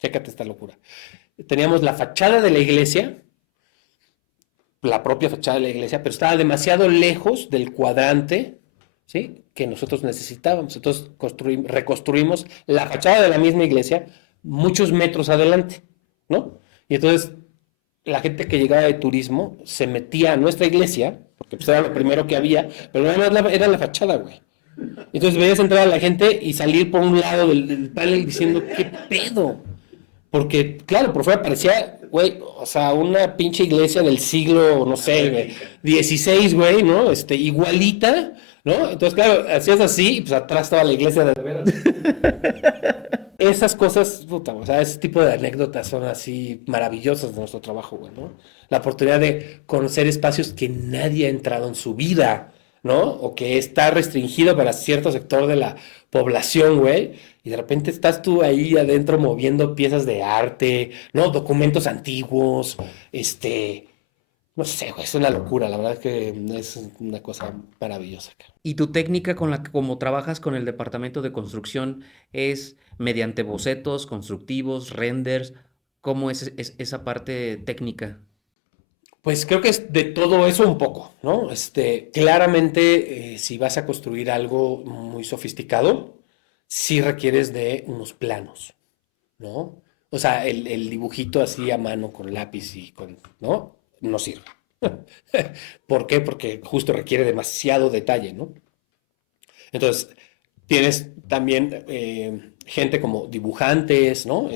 chécate esta locura. Teníamos la fachada de la iglesia, la propia fachada de la iglesia, pero estaba demasiado lejos del cuadrante, ¿sí? Que nosotros necesitábamos. Entonces reconstruimos la fachada de la misma iglesia muchos metros adelante, ¿no? Y entonces la gente que llegaba de turismo se metía a nuestra iglesia, porque pues era lo primero que había, pero nada más era la fachada, güey. Entonces veías entrar a la gente y salir por un lado del panel diciendo, ¿qué pedo? Porque, claro, por fuera parecía, güey, o sea, una pinche iglesia del siglo, no sé, güey, 16, güey, ¿no? Igualita, ¿no? Entonces, claro, hacías así y pues atrás estaba la iglesia de veras. Esas cosas, puta, o sea, ese tipo de anécdotas son así maravillosas de nuestro trabajo, güey, ¿no? La oportunidad de conocer espacios que nadie ha entrado en su vida, ¿no? O que está restringido para cierto sector de la población, güey, y de repente estás tú ahí adentro moviendo piezas de arte, ¿no? Documentos antiguos, no sé, güey, es una locura, la verdad es que es una cosa maravillosa, cabrón. ¿Y tu técnica con la que como trabajas con el departamento de construcción es mediante bocetos constructivos, renders? ¿Cómo es esa parte técnica? Pues creo que es de todo eso un poco, ¿no? Claramente, si vas a construir algo muy sofisticado, sí requieres de unos planos, ¿no? O sea, el dibujito así a mano con lápiz y con, ¿no? No sirve. ¿Por qué? Porque justo requiere demasiado detalle, ¿no? Entonces, tienes también gente como dibujantes, ¿no?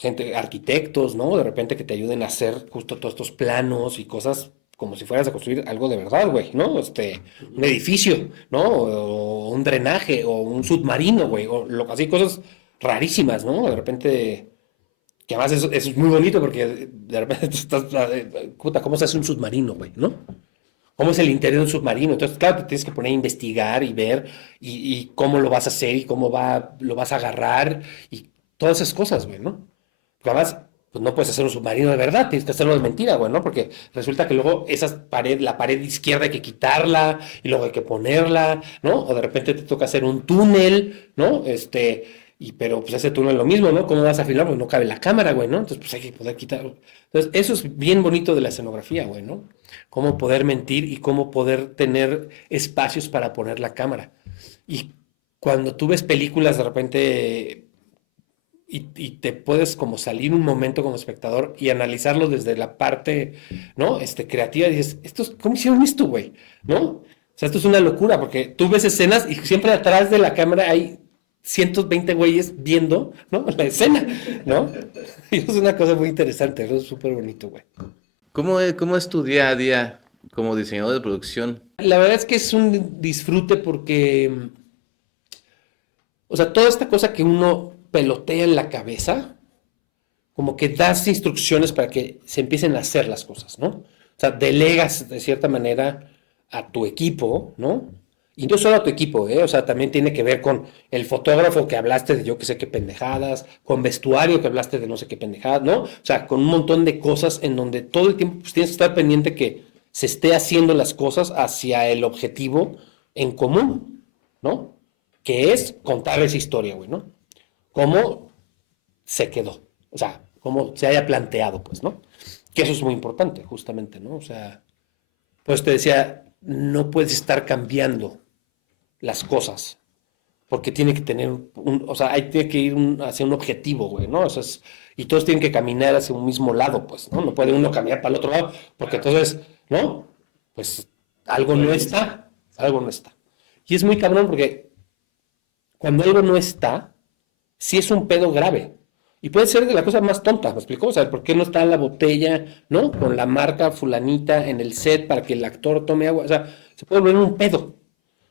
Gente, arquitectos, ¿no? De repente que te ayuden a hacer justo todos estos planos y cosas como si fueras a construir algo de verdad, güey, ¿no? Un edificio, ¿no? O un drenaje, o un submarino, güey, o así cosas rarísimas, ¿no? De repente, que además eso es muy bonito porque de repente tú estás, puta, ¿cómo se hace un submarino, güey, ¿no? ¿Cómo es el interior de un submarino? Entonces, claro, te tienes que poner a investigar y ver y cómo lo vas a hacer y cómo lo vas a agarrar y todas esas cosas, güey, ¿no? Porque además, pues no puedes hacer un submarino de verdad, tienes que hacerlo de mentira, güey, ¿no? Porque resulta que luego la pared izquierda hay que quitarla y luego hay que ponerla, ¿no? O de repente te toca hacer un túnel, ¿no? Pero pues ese túnel es lo mismo, ¿no? ¿Cómo vas a filmar? Pues no cabe la cámara, güey, ¿no? Entonces, pues hay que poder quitarlo. Entonces, eso es bien bonito de la escenografía, güey, ¿no? Cómo poder mentir y cómo poder tener espacios para poner la cámara. Y cuando tú ves películas de repente y te puedes como salir un momento como espectador y analizarlo desde la parte, ¿no? Creativa, y dices, ¿cómo hicieron esto, güey? ¿No? O sea, esto es una locura, porque tú ves escenas y siempre atrás de la cámara hay 120 güeyes viendo, ¿no? La escena, ¿no? Y es una cosa muy interesante, ¿no? Es súper bonito, güey. ¿Cómo es tu día a día como diseñador de producción? La verdad es que es un disfrute porque O sea, toda esta cosa que uno pelotea en la cabeza, como que das instrucciones para que se empiecen a hacer las cosas, ¿no? O sea, delegas de cierta manera a tu equipo, ¿no? Y no solo a tu equipo, ¿eh? O sea, también tiene que ver con el fotógrafo que hablaste de yo que sé qué pendejadas, con vestuario que hablaste de no sé qué pendejadas, ¿no? O sea, con un montón de cosas en donde todo el tiempo pues, tienes que estar pendiente que se esté haciendo las cosas hacia el objetivo en común, ¿no? Que es contar esa historia, güey, ¿no? Cómo se quedó, o sea, cómo se haya planteado, pues, ¿no? Que eso es muy importante, justamente, ¿no? O sea, pues te decía, no puedes estar cambiando las cosas, porque tiene que tener o sea, hay tiene que ir hacia un objetivo, güey, ¿no? O sea, y todos tienen que caminar hacia un mismo lado, pues, ¿no? No puede uno caminar para el otro lado, porque entonces, ¿no? Pues algo no está, algo no está. Y es muy cabrón porque cuando algo no está, sí es un pedo grave. Y puede ser de la cosa más tonta, ¿me explicó? O sea, ¿por qué no está la botella, ¿no? Con la marca fulanita en el set para que el actor tome agua. O sea, se puede volver un pedo.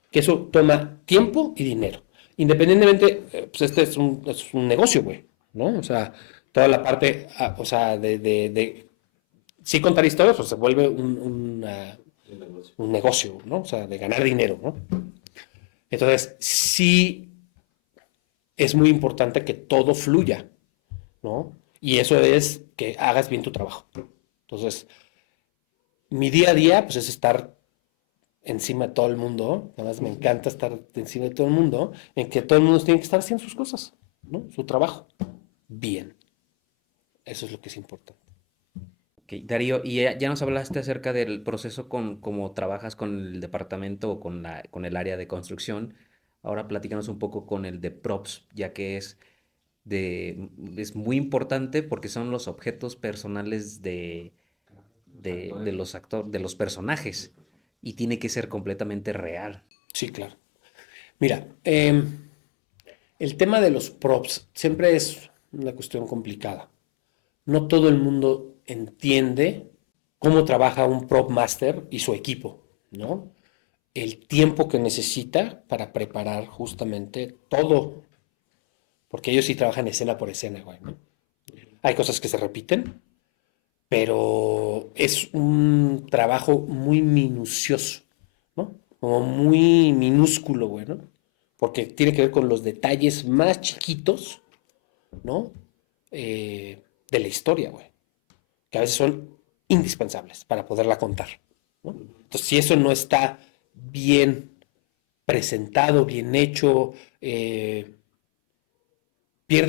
Que eso toma tiempo y dinero. Independientemente, pues este es un negocio, güey, ¿no? O sea, toda la parte, o sea, de sí contar historias, pues se vuelve un negocio, ¿no? O sea, de ganar dinero, ¿no? Entonces, sí es muy importante que todo fluya, ¿no? Y eso es que hagas bien tu trabajo. Entonces, mi día a día, pues es estar encima de todo el mundo, además me encanta estar encima de todo el mundo, en que todo el mundo tiene que estar haciendo sus cosas, ¿no? Su trabajo, bien. Eso es lo que es importante. Ok, Darío, y ya nos hablaste acerca del proceso con cómo trabajas con el departamento o con el área de construcción. Ahora platícanos un poco con el de props, ya que es muy importante porque son los objetos personales de los actores, de los personajes, y tiene que ser completamente real. Sí, claro. Mira, el tema de los props siempre es una cuestión complicada. No todo el mundo entiende cómo trabaja un prop master y su equipo, ¿no? El tiempo que necesita para preparar justamente todo, porque ellos sí trabajan escena por escena, güey, ¿no? Hay cosas que se repiten, pero es un trabajo muy minucioso, ¿no? Como muy minúsculo, güey, ¿no? Porque tiene que ver con los detalles más chiquitos, ¿no? De la historia, güey, que a veces son indispensables para poderla contar, ¿no? Entonces, si eso no está bien presentado, bien hecho, pierde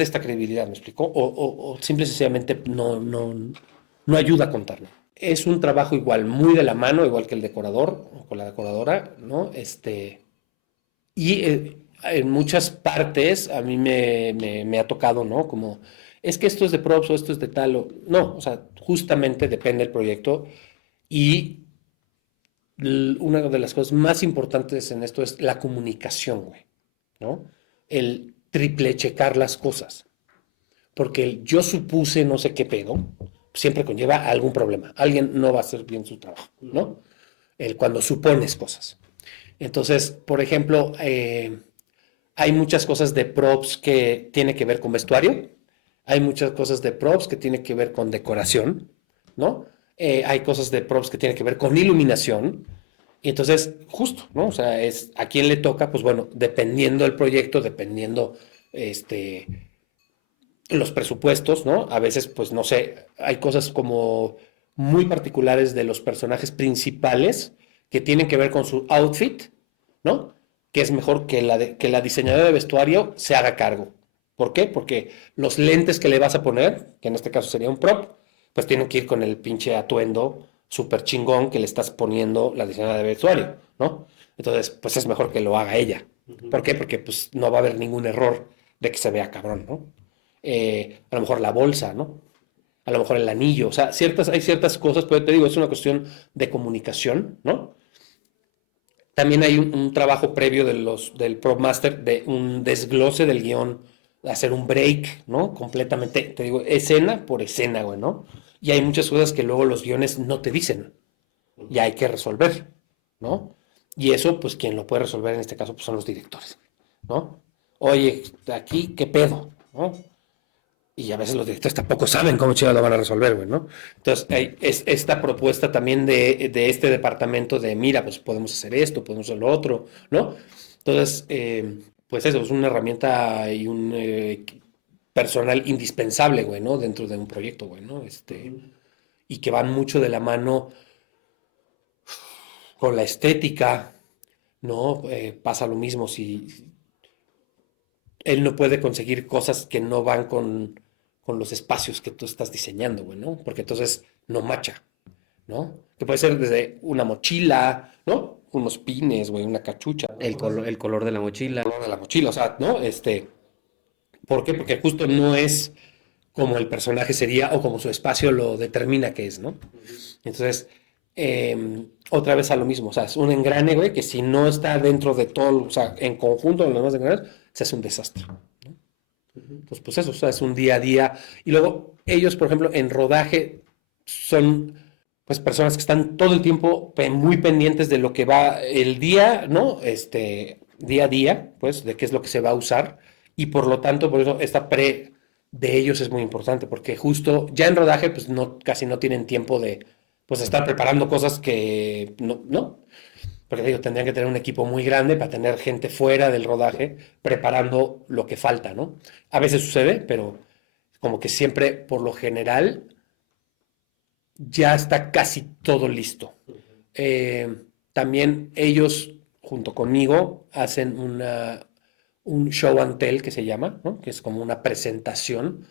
esta credibilidad, ¿me explico? O simple y sencillamente no ayuda a contarlo. Es un trabajo igual, muy de la mano, igual que el decorador o con la decoradora, ¿no? Y en muchas partes a mí me ha tocado, ¿no? Como, es que esto es de props o esto es de tal, o no, o sea, justamente depende del proyecto. Y una de las cosas más importantes en esto es la comunicación, güey, ¿no? El triple checar las cosas. Porque el yo supuse no sé qué pedo siempre conlleva algún problema. Alguien no va a hacer bien su trabajo, ¿no? Cuando supones cosas. Entonces, por ejemplo, hay muchas cosas de props que tiene que ver con vestuario, hay muchas cosas de props que tiene que ver con decoración, ¿no? Hay cosas de props que tienen que ver con iluminación. Y entonces, justo, ¿no? O sea, es a quién le toca, pues bueno, dependiendo del proyecto, dependiendo los presupuestos, ¿no? A veces, pues no sé, hay cosas como muy particulares de los personajes principales que tienen que ver con su outfit, ¿no? Que es mejor que que la diseñadora de vestuario se haga cargo. ¿Por qué? Porque los lentes que le vas a poner, que en este caso sería un prop, pues tienen que ir con el pinche atuendo súper chingón que le estás poniendo la diseñadora de vestuario, ¿no? Entonces, pues es mejor que lo haga ella. ¿Por qué? Porque pues no va a haber ningún error de que se vea cabrón, ¿no? A lo mejor la bolsa, ¿no? A lo mejor el anillo, o sea, hay ciertas cosas, pero te digo, es una cuestión de comunicación, ¿no? También hay un trabajo previo del Prop Master, de un desglose del guión, hacer un break, ¿no? Completamente, te digo, escena por escena, güey, ¿no? Y hay muchas cosas que luego los guiones no te dicen, y hay que resolver, ¿no? Y eso, pues quien lo puede resolver en este caso, pues son los directores, ¿no? oye, aquí, ¿qué pedo? ¿No? Y a veces los directores tampoco saben cómo chingados lo van a resolver, güey, ¿no? Entonces, es esta propuesta también de este departamento de, mira, pues podemos hacer esto, podemos hacer lo otro, ¿no? Entonces, pues eso, es una herramienta y un personal indispensable, güey, ¿no? Dentro de un proyecto, güey, ¿no? Y que van mucho de la mano con la estética, ¿no? Pasa lo mismo si él no puede conseguir cosas que no van con los espacios que tú estás diseñando, güey, ¿no? Porque entonces no macha, ¿no? Que puede ser desde una mochila, ¿no? Unos pines, güey, una cachucha. El color de la mochila. El color de la mochila, o sea, ¿no? ¿Por qué? Porque justo no es como el personaje sería o como su espacio lo determina que es, ¿no? Entonces, otra vez a lo mismo, o sea, es un engrane, güey, que si no está dentro de todo, o sea, en conjunto con los demás engranes, se hace un desastre, ¿no? Entonces, pues eso, o sea, es un día a día. Y luego, ellos, por ejemplo, en rodaje son, pues, personas que están todo el tiempo muy pendientes de lo que va el día, ¿no? Día a día, pues, de qué es lo que se va a usar. Y por lo tanto, por eso, esta pre de ellos es muy importante, porque justo ya en rodaje, pues, no, casi no tienen tiempo de, pues, estar preparando cosas que, no, porque digo, tendrían que tener un equipo muy grande para tener gente fuera del rodaje preparando lo que falta, ¿no? A veces sucede, pero como que siempre, por lo general, ya está casi todo listo. También ellos, junto conmigo, hacen un show and tell que se llama, ¿no? Que es como una presentación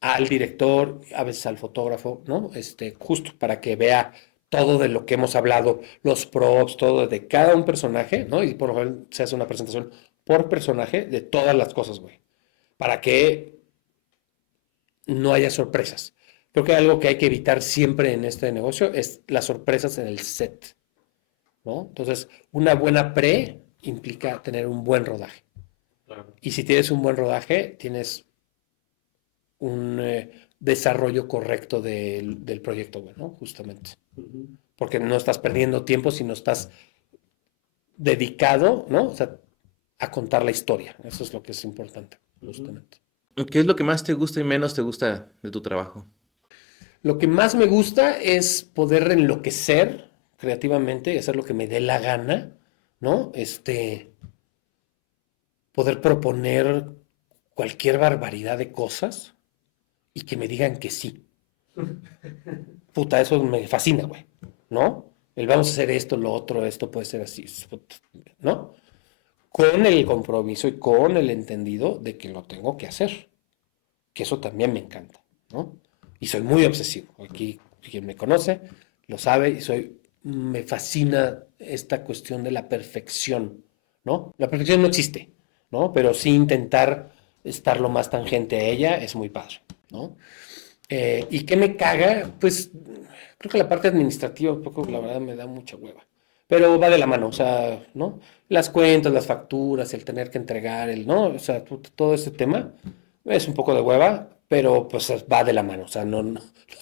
al director, a veces al fotógrafo, ¿no? Justo para que vea todo de lo que hemos hablado, los props, todo de cada un personaje, ¿no? Y por lo general se hace una presentación por personaje de todas las cosas, güey. Para que no haya sorpresas. Creo que algo que hay que evitar siempre en este negocio es las sorpresas en el set, ¿no? Entonces, una buena pre implica tener un buen rodaje. Claro. Y si tienes un buen rodaje, tienes un desarrollo correcto del proyecto, güey, ¿no? Justamente. Porque no estás perdiendo tiempo, sino estás dedicado, ¿no? O sea, a contar la historia. Eso es lo que es importante, justamente. ¿Qué es lo que más te gusta y menos te gusta de tu trabajo? Lo que más me gusta es poder enloquecer creativamente y hacer lo que me dé la gana, ¿no? Poder proponer cualquier barbaridad de cosas y que me digan que sí. Puta, eso me fascina, güey, ¿no? El vamos a hacer esto, lo otro, esto puede ser así, ¿no? Con el compromiso y con el entendido de que lo tengo que hacer, que eso también me encanta, ¿no? Y soy muy obsesivo. Aquí quien me conoce lo sabe y me fascina esta cuestión de la perfección, ¿no? La perfección no existe, ¿no? Pero sí intentar estar lo más tangente a ella es muy padre, ¿no? ¿Y qué me caga? Pues creo que la parte administrativa, un poco, la verdad, me da mucha hueva. Pero va de la mano, o sea, ¿no? Las cuentas, las facturas, el tener que entregar, ¿no? O sea, todo ese tema es un poco de hueva, pero pues va de la mano, o sea, no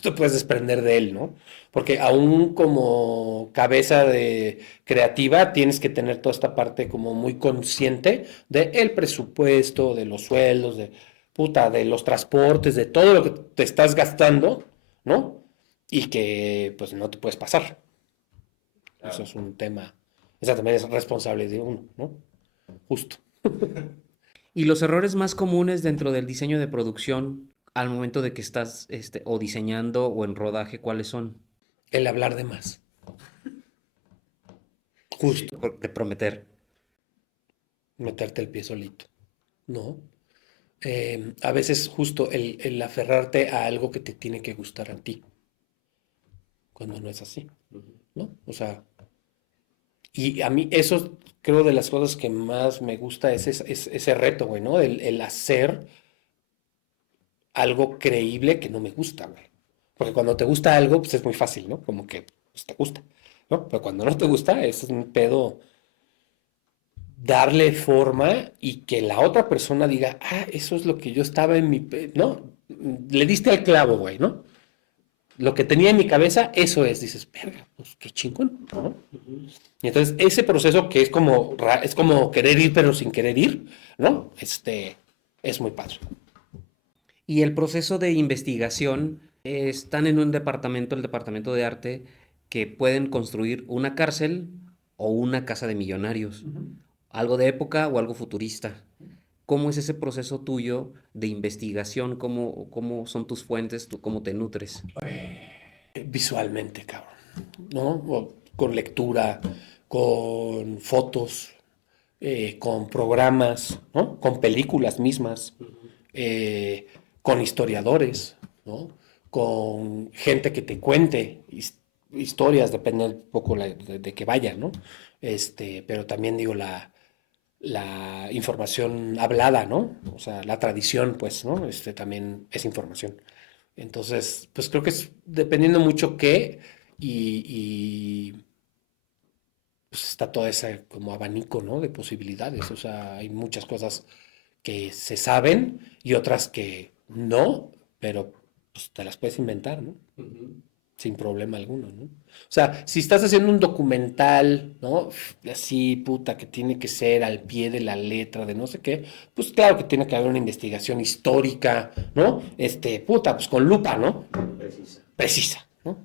te puedes desprender de él, ¿no? Porque aún como cabeza de creativa tienes que tener toda esta parte como muy consciente del presupuesto, de los sueldos, de los transportes, de todo lo que te estás gastando, ¿no? Y que pues no te puedes pasar. Claro. Eso es un tema, esa también es responsable de uno, ¿no? Justo. Y los errores más comunes dentro del diseño de producción al momento de que estás o diseñando o en rodaje, ¿cuáles son? El hablar de más. Justo. De prometer. Meterte el pie solito, ¿no? A veces justo el aferrarte a algo que te tiene que gustar a ti, cuando no es así, ¿no? O sea, y a mí eso creo de las cosas que más me gusta es ese reto, güey, ¿no? El hacer algo creíble que no me gusta, güey. Porque cuando te gusta algo, pues es muy fácil, ¿no? Como que pues, te gusta, ¿no? Pero cuando no te gusta, es un pedo darle forma y que la otra persona diga, ah, eso es lo que yo estaba en mi... ¿no? Le diste al clavo, güey, ¿no? lo que tenía en mi cabeza, eso es. Dices, verga, pues qué chingón, ¿no? Y entonces ese proceso que es como querer ir pero sin querer ir, ¿no? Es muy padre. Y el proceso de investigación, están en un departamento, el departamento de arte, que pueden construir una cárcel o una casa de millonarios, algo de época o algo futurista. ¿Cómo es ese proceso tuyo de investigación? ¿Cómo son tus fuentes? ¿Cómo te nutres? Visualmente, cabrón, ¿no? Con lectura, con fotos, con programas, ¿no? Con películas mismas, eh, con historiadores, ¿no? Con gente que te cuente historias, depende un poco de que vaya, ¿no? Pero también digo la información hablada, ¿no? O sea, la tradición, pues, ¿no? También es información. Entonces, pues creo que es dependiendo mucho qué y pues está todo ese como abanico, ¿no? De posibilidades. O sea, hay muchas cosas que se saben y otras que no, pero pues te las puedes inventar, ¿no? Sin problema alguno, ¿no? O sea, si estás haciendo un documental, ¿no? Así, puta, que tiene que ser al pie de la letra de no sé qué, pues claro que tiene que haber una investigación histórica, ¿no? Puta, pues con lupa, ¿no? Precisa, ¿no?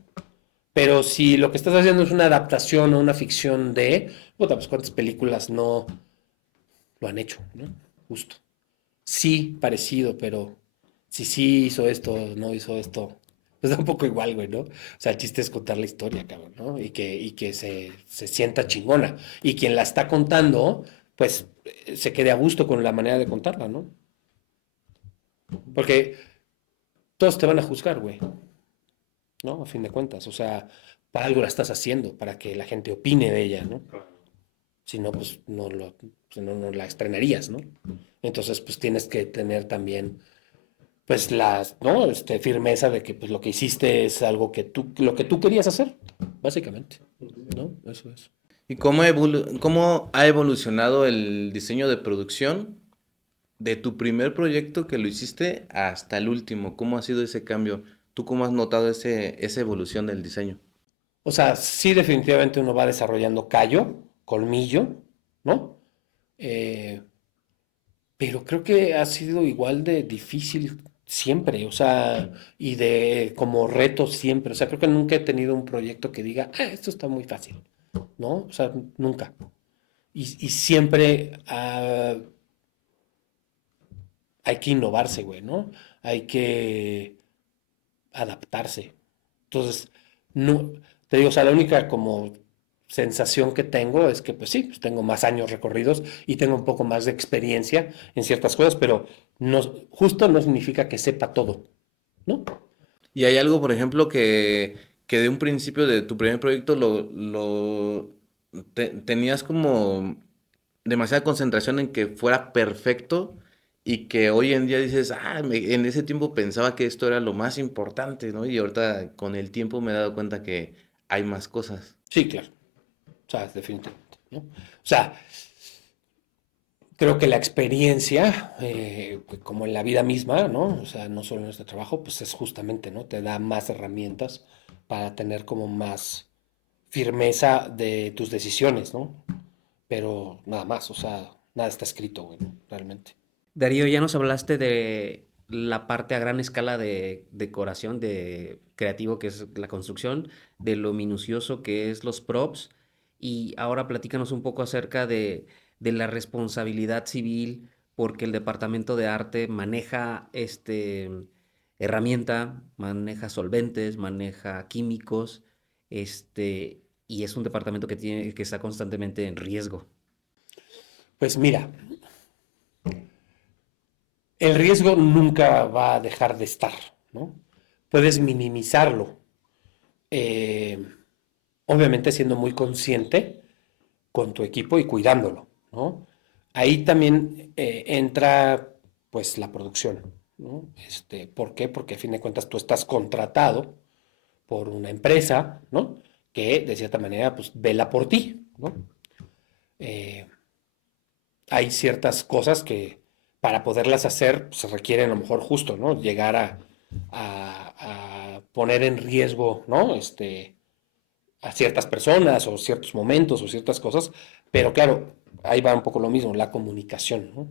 Pero si lo que estás haciendo es una adaptación o una ficción de, puta, pues cuántas películas no lo han hecho, ¿no? Justo. Sí, parecido, pero si sí hizo esto, no hizo esto, pues da un poco igual, güey, ¿no? O sea, el chiste es contar la historia, cabrón, ¿no? Y que se sienta chingona. Y quien la está contando, pues se quede a gusto con la manera de contarla, ¿no? Porque todos te van a juzgar, güey, ¿no? A fin de cuentas, o sea, para algo la estás haciendo, para que la gente opine de ella, ¿no? Si no, pues no la estrenarías, ¿no? Entonces, pues tienes que tener también pues ¿no? Firmeza de que pues lo que hiciste es algo lo que tú querías hacer, básicamente, ¿no? Eso es. ¿Y cómo ha evolucionado el diseño de producción de tu primer proyecto que lo hiciste hasta el último? ¿Cómo ha sido ese cambio? ¿Tú cómo has notado esa evolución del diseño? O sea, sí definitivamente uno va desarrollando callo, colmillo, ¿no? Eh, pero creo que ha sido igual de difícil siempre, o sea, y de como reto siempre. O sea, creo que nunca he tenido un proyecto que diga, esto está muy fácil, ¿no? O sea, nunca. Y siempre hay que innovarse, güey, ¿no? Hay que adaptarse. Entonces, no, te digo, o sea, la única como sensación que tengo es que, pues sí, pues tengo más años recorridos y tengo un poco más de experiencia en ciertas cosas, pero no, justo no significa que sepa todo, ¿no? ¿Y hay algo, por ejemplo, que de un principio de tu primer proyecto tenías como demasiada concentración en que fuera perfecto y que hoy en día dices, en ese tiempo pensaba que esto era lo más importante, ¿no? Y ahorita con el tiempo me he dado cuenta que hay más cosas. Sí, claro. O sea, definitivamente, ¿no? O sea, creo que la experiencia, como en la vida misma, ¿no? O sea, no solo en este trabajo, pues es justamente, ¿no? Te da más herramientas para tener como más firmeza de tus decisiones, ¿no? Pero nada más, o sea, nada está escrito, güey, ¿no? Realmente. Darío, ya nos hablaste de la parte a gran escala de decoración, de creativo que es la construcción, de lo minucioso que es los props, y ahora platícanos un poco acerca de la responsabilidad civil, porque el departamento de arte maneja herramienta, maneja solventes, maneja químicos, y es un departamento que está constantemente en riesgo. Pues mira, el riesgo nunca va a dejar de estar, ¿no? Puedes minimizarlo, eh, obviamente siendo muy consciente con tu equipo y cuidándolo, ¿no? Ahí también entra pues la producción, ¿no? ¿Por qué? Porque a fin de cuentas tú estás contratado por una empresa, ¿no? Que de cierta manera pues vela por ti, ¿no? Eh, Hay ciertas cosas que para poderlas hacer se requieren a lo mejor justo, ¿no? Llegar a poner en riesgo, ¿no? A ciertas personas o ciertos momentos o ciertas cosas, pero claro, ahí va un poco lo mismo, la comunicación, ¿no?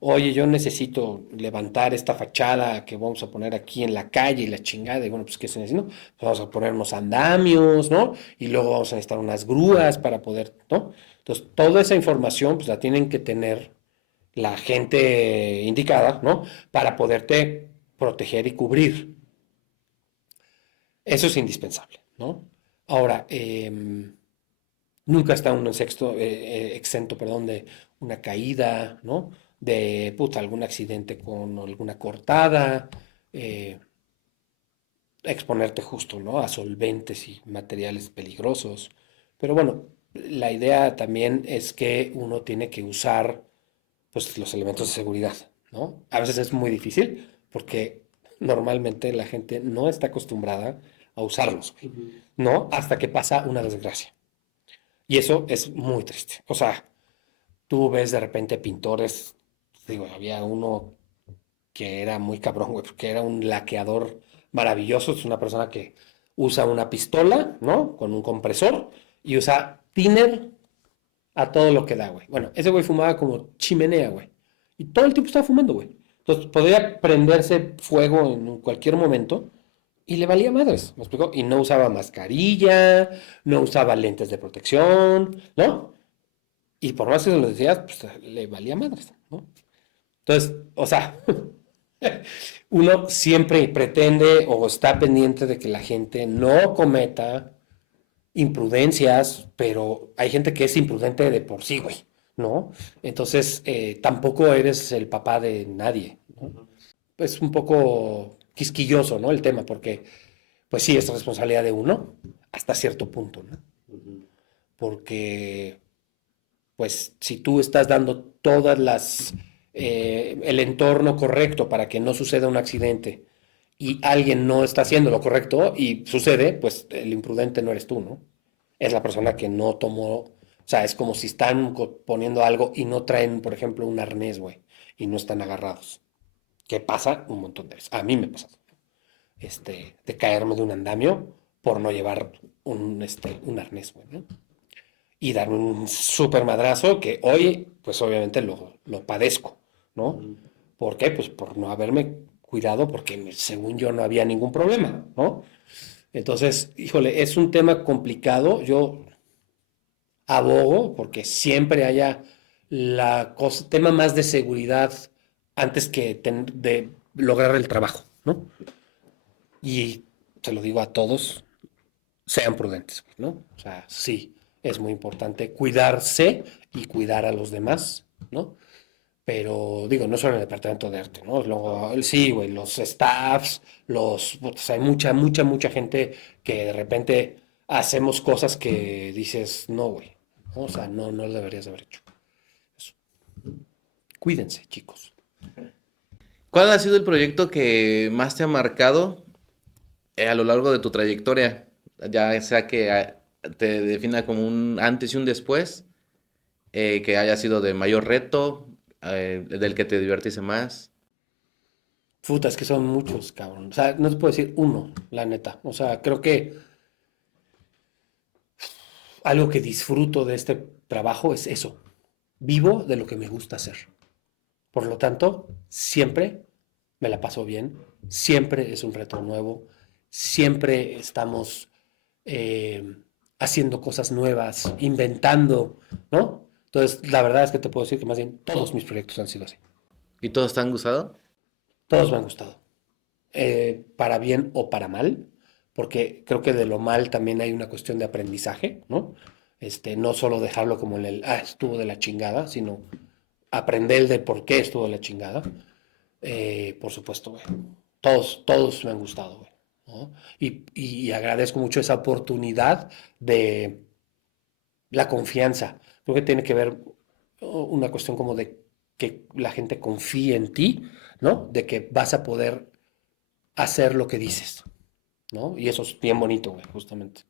Oye, yo necesito levantar esta fachada que vamos a poner aquí en la calle y la chingada, y bueno, pues ¿qué se necesita? Pues vamos a poner unos andamios, ¿no? Y luego vamos a necesitar unas grúas para poder, ¿no? Entonces, toda esa información, pues la tienen que tener la gente indicada, ¿no? Para poderte proteger y cubrir. Eso es indispensable, ¿no? Ahora, nunca está uno exento, perdón, de una caída, ¿no? De, puta, algún accidente con alguna cortada, eh, exponerte justo, ¿no? A solventes y materiales peligrosos. Pero bueno, la idea también es que uno tiene que usar, pues, los elementos de seguridad, ¿no? A veces es muy difícil porque normalmente la gente no está acostumbrada a usarlos, güey, ¿no? Hasta que pasa una desgracia. Y eso es muy triste. O sea, tú ves de repente pintores, digo, había uno que era muy cabrón, güey, porque era un laqueador maravilloso. Es una persona que usa una pistola, ¿no? Con un compresor y usa thinner a todo lo que da, güey. Bueno, ese güey fumaba como chimenea, güey. Y todo el tiempo estaba fumando, güey. Entonces podría prenderse fuego en cualquier momento y le valía madres, ¿me explico? Y no usaba mascarilla, no usaba lentes de protección, ¿no? Y por más que se lo decías, pues le valía madres, ¿no? Entonces, o sea, uno siempre pretende o está pendiente de que la gente no cometa imprudencias, pero hay gente que es imprudente de por sí, güey, ¿no? Entonces, tampoco eres el papá de nadie, ¿no? Es un poco quisquilloso, ¿no? El tema, porque, pues sí, es responsabilidad de uno hasta cierto punto, ¿no? Porque pues si tú estás dando el entorno correcto para que no suceda un accidente y alguien no está haciendo lo correcto y sucede, pues el imprudente no eres tú, ¿no? Es la persona que no tomó, o sea, es como si están poniendo algo y no traen, por ejemplo, un arnés, güey, y no están agarrados. ¿Qué pasa? Un montón de veces. A mí me pasa, de caerme de un andamio por no llevar un arnés, güey, ¿no? Y darme un súper madrazo que hoy, pues obviamente lo padezco, ¿no? ¿Por qué? Pues por no haberme cuidado, porque según yo no había ningún problema, ¿no? Entonces, híjole, es un tema complicado. Yo abogo porque siempre haya tema más de seguridad antes que de lograr el trabajo, ¿no? Y se lo digo a todos, sean prudentes, ¿no? O sea, sí, es muy importante cuidarse y cuidar a los demás, ¿no? Pero digo, no solo en el departamento de arte, ¿no? Luego, sí, güey, los staffs, hay mucha gente que de repente hacemos cosas que dices, no, güey, ¿no? O sea, no lo deberías haber hecho. Eso. Cuídense, chicos. ¿Cuál ha sido el proyecto que más te ha marcado a lo largo de tu trayectoria? Ya sea que te defina como un antes y un después, que haya sido de mayor reto, del que te divertiste más. Puta, es que son muchos, cabrón. O sea, no te puedo decir uno, la neta. O sea, creo que algo que disfruto de este trabajo es eso. Vivo de lo que me gusta hacer. Por lo tanto, siempre me la paso bien, siempre es un reto nuevo, siempre estamos eh, haciendo cosas nuevas, inventando, ¿no? Entonces, la verdad es que te puedo decir que más bien todos mis proyectos han sido así. ¿Y todos te han gustado? Todos me han gustado. Para bien o para mal, porque creo que de lo mal también hay una cuestión de aprendizaje, ¿no? No solo dejarlo como estuvo de la chingada, sino aprender de por qué estuvo de la chingada. Por supuesto, güey. Todos me han gustado, güey, ¿no? Y agradezco mucho esa oportunidad de la confianza. Creo que tiene que ver una cuestión como de que la gente confíe en ti, ¿no? De que vas a poder hacer lo que dices, ¿no? Y eso es bien bonito, güey, justamente.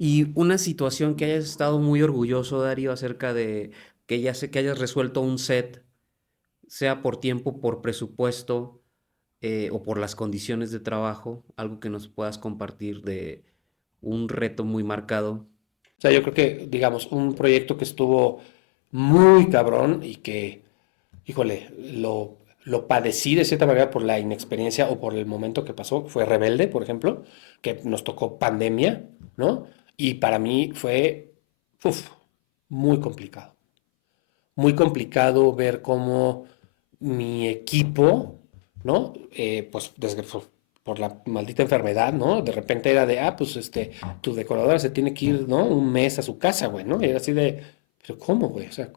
Y una situación que hayas estado muy orgulloso, Darío, acerca de que hayas resuelto un set, sea por tiempo, por presupuesto, o por las condiciones de trabajo, algo que nos puedas compartir de un reto muy marcado. O sea, yo creo que, digamos, un proyecto que estuvo muy cabrón y que, híjole, lo padecí de cierta manera por la inexperiencia o por el momento que pasó, fue Rebelde, por ejemplo, que nos tocó pandemia, ¿no? Y para mí fue, uf, muy complicado. Muy complicado ver cómo mi equipo, ¿no? Pues por la maldita enfermedad, ¿no? De repente era de, pues tu decoradora se tiene que ir, ¿no? Un mes a su casa, güey, ¿no? Y era así de, pero ¿cómo, güey? O sea,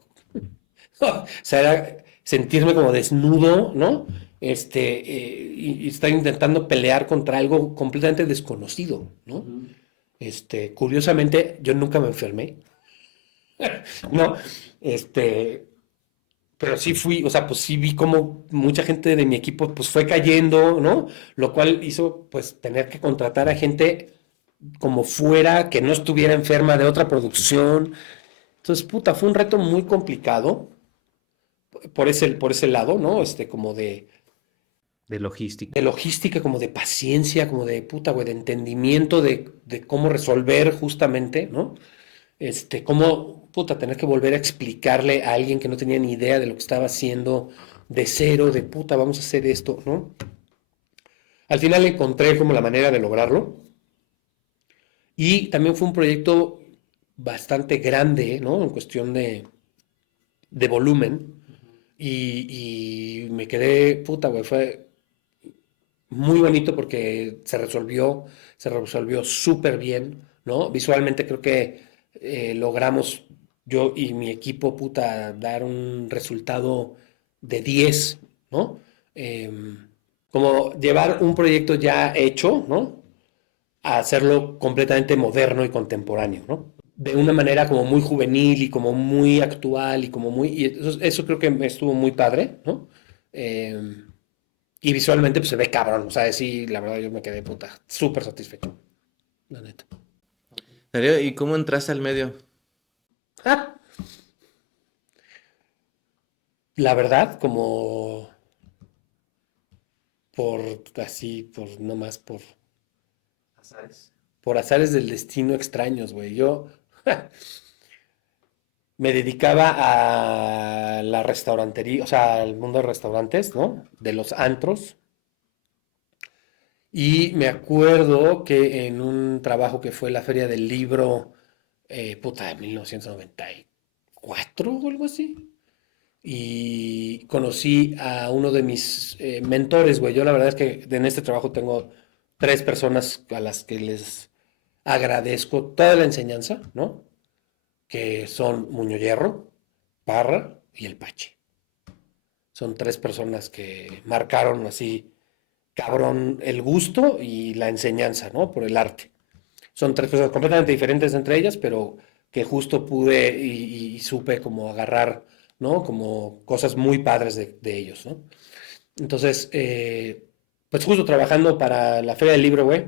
o sea, era sentirme como desnudo, ¿no? Y estar intentando pelear contra algo completamente desconocido, ¿no? Curiosamente, yo nunca me enfermé, ¿no? Este, pero sí fui, o sea, pues sí vi como mucha gente de mi equipo pues fue cayendo, ¿no? Lo cual hizo pues tener que contratar a gente como fuera, que no estuviera enferma de otra producción. Entonces, puta, fue un reto muy complicado por ese lado, ¿no? Como De logística. de logística, como de paciencia, como de puta, güey, de entendimiento de cómo resolver justamente, ¿no? Cómo, puta, tener que volver a explicarle a alguien que no tenía ni idea de lo que estaba haciendo de cero, de puta, vamos a hacer esto, ¿no? Al final encontré como la manera de lograrlo y también fue un proyecto bastante grande, ¿no? En cuestión de volumen y me quedé, puta, güey, fue muy bonito porque se resolvió súper bien, ¿no? Visualmente creo que logramos yo y mi equipo, puta, dar un resultado de 10, ¿no? Como llevar un proyecto ya hecho, ¿no? A hacerlo completamente moderno y contemporáneo, ¿no? De una manera como muy juvenil y como muy actual y como muy... Y eso creo que estuvo muy padre, ¿no? Eh, y visualmente pues se ve cabrón, o sea, sí, la verdad yo me quedé puta, súper satisfecho, la neta. Darío, ¿y cómo entraste al medio? Ah, la verdad, como por así, por nomás Azares. por azares del destino extraños, güey. Yo me dedicaba a la restaurantería, o sea, al mundo de restaurantes, ¿no? De los antros. Y me acuerdo que en un trabajo que fue la Feria del Libro, puta, de 1994 o algo así. Y conocí a uno de mis mentores, güey. Yo la verdad es que en este trabajo tengo tres personas a las que les agradezco toda la enseñanza, ¿no? Que son Muñoz Hierro, Parra y el Pache. Son tres personas que marcaron así, cabrón, el gusto y la enseñanza, ¿no? Por el arte. Son tres personas completamente diferentes entre ellas, pero que justo pude y supe como agarrar, ¿no? Como cosas muy padres de ellos, ¿no? Entonces, pues justo trabajando para la Feria del Libro, güey,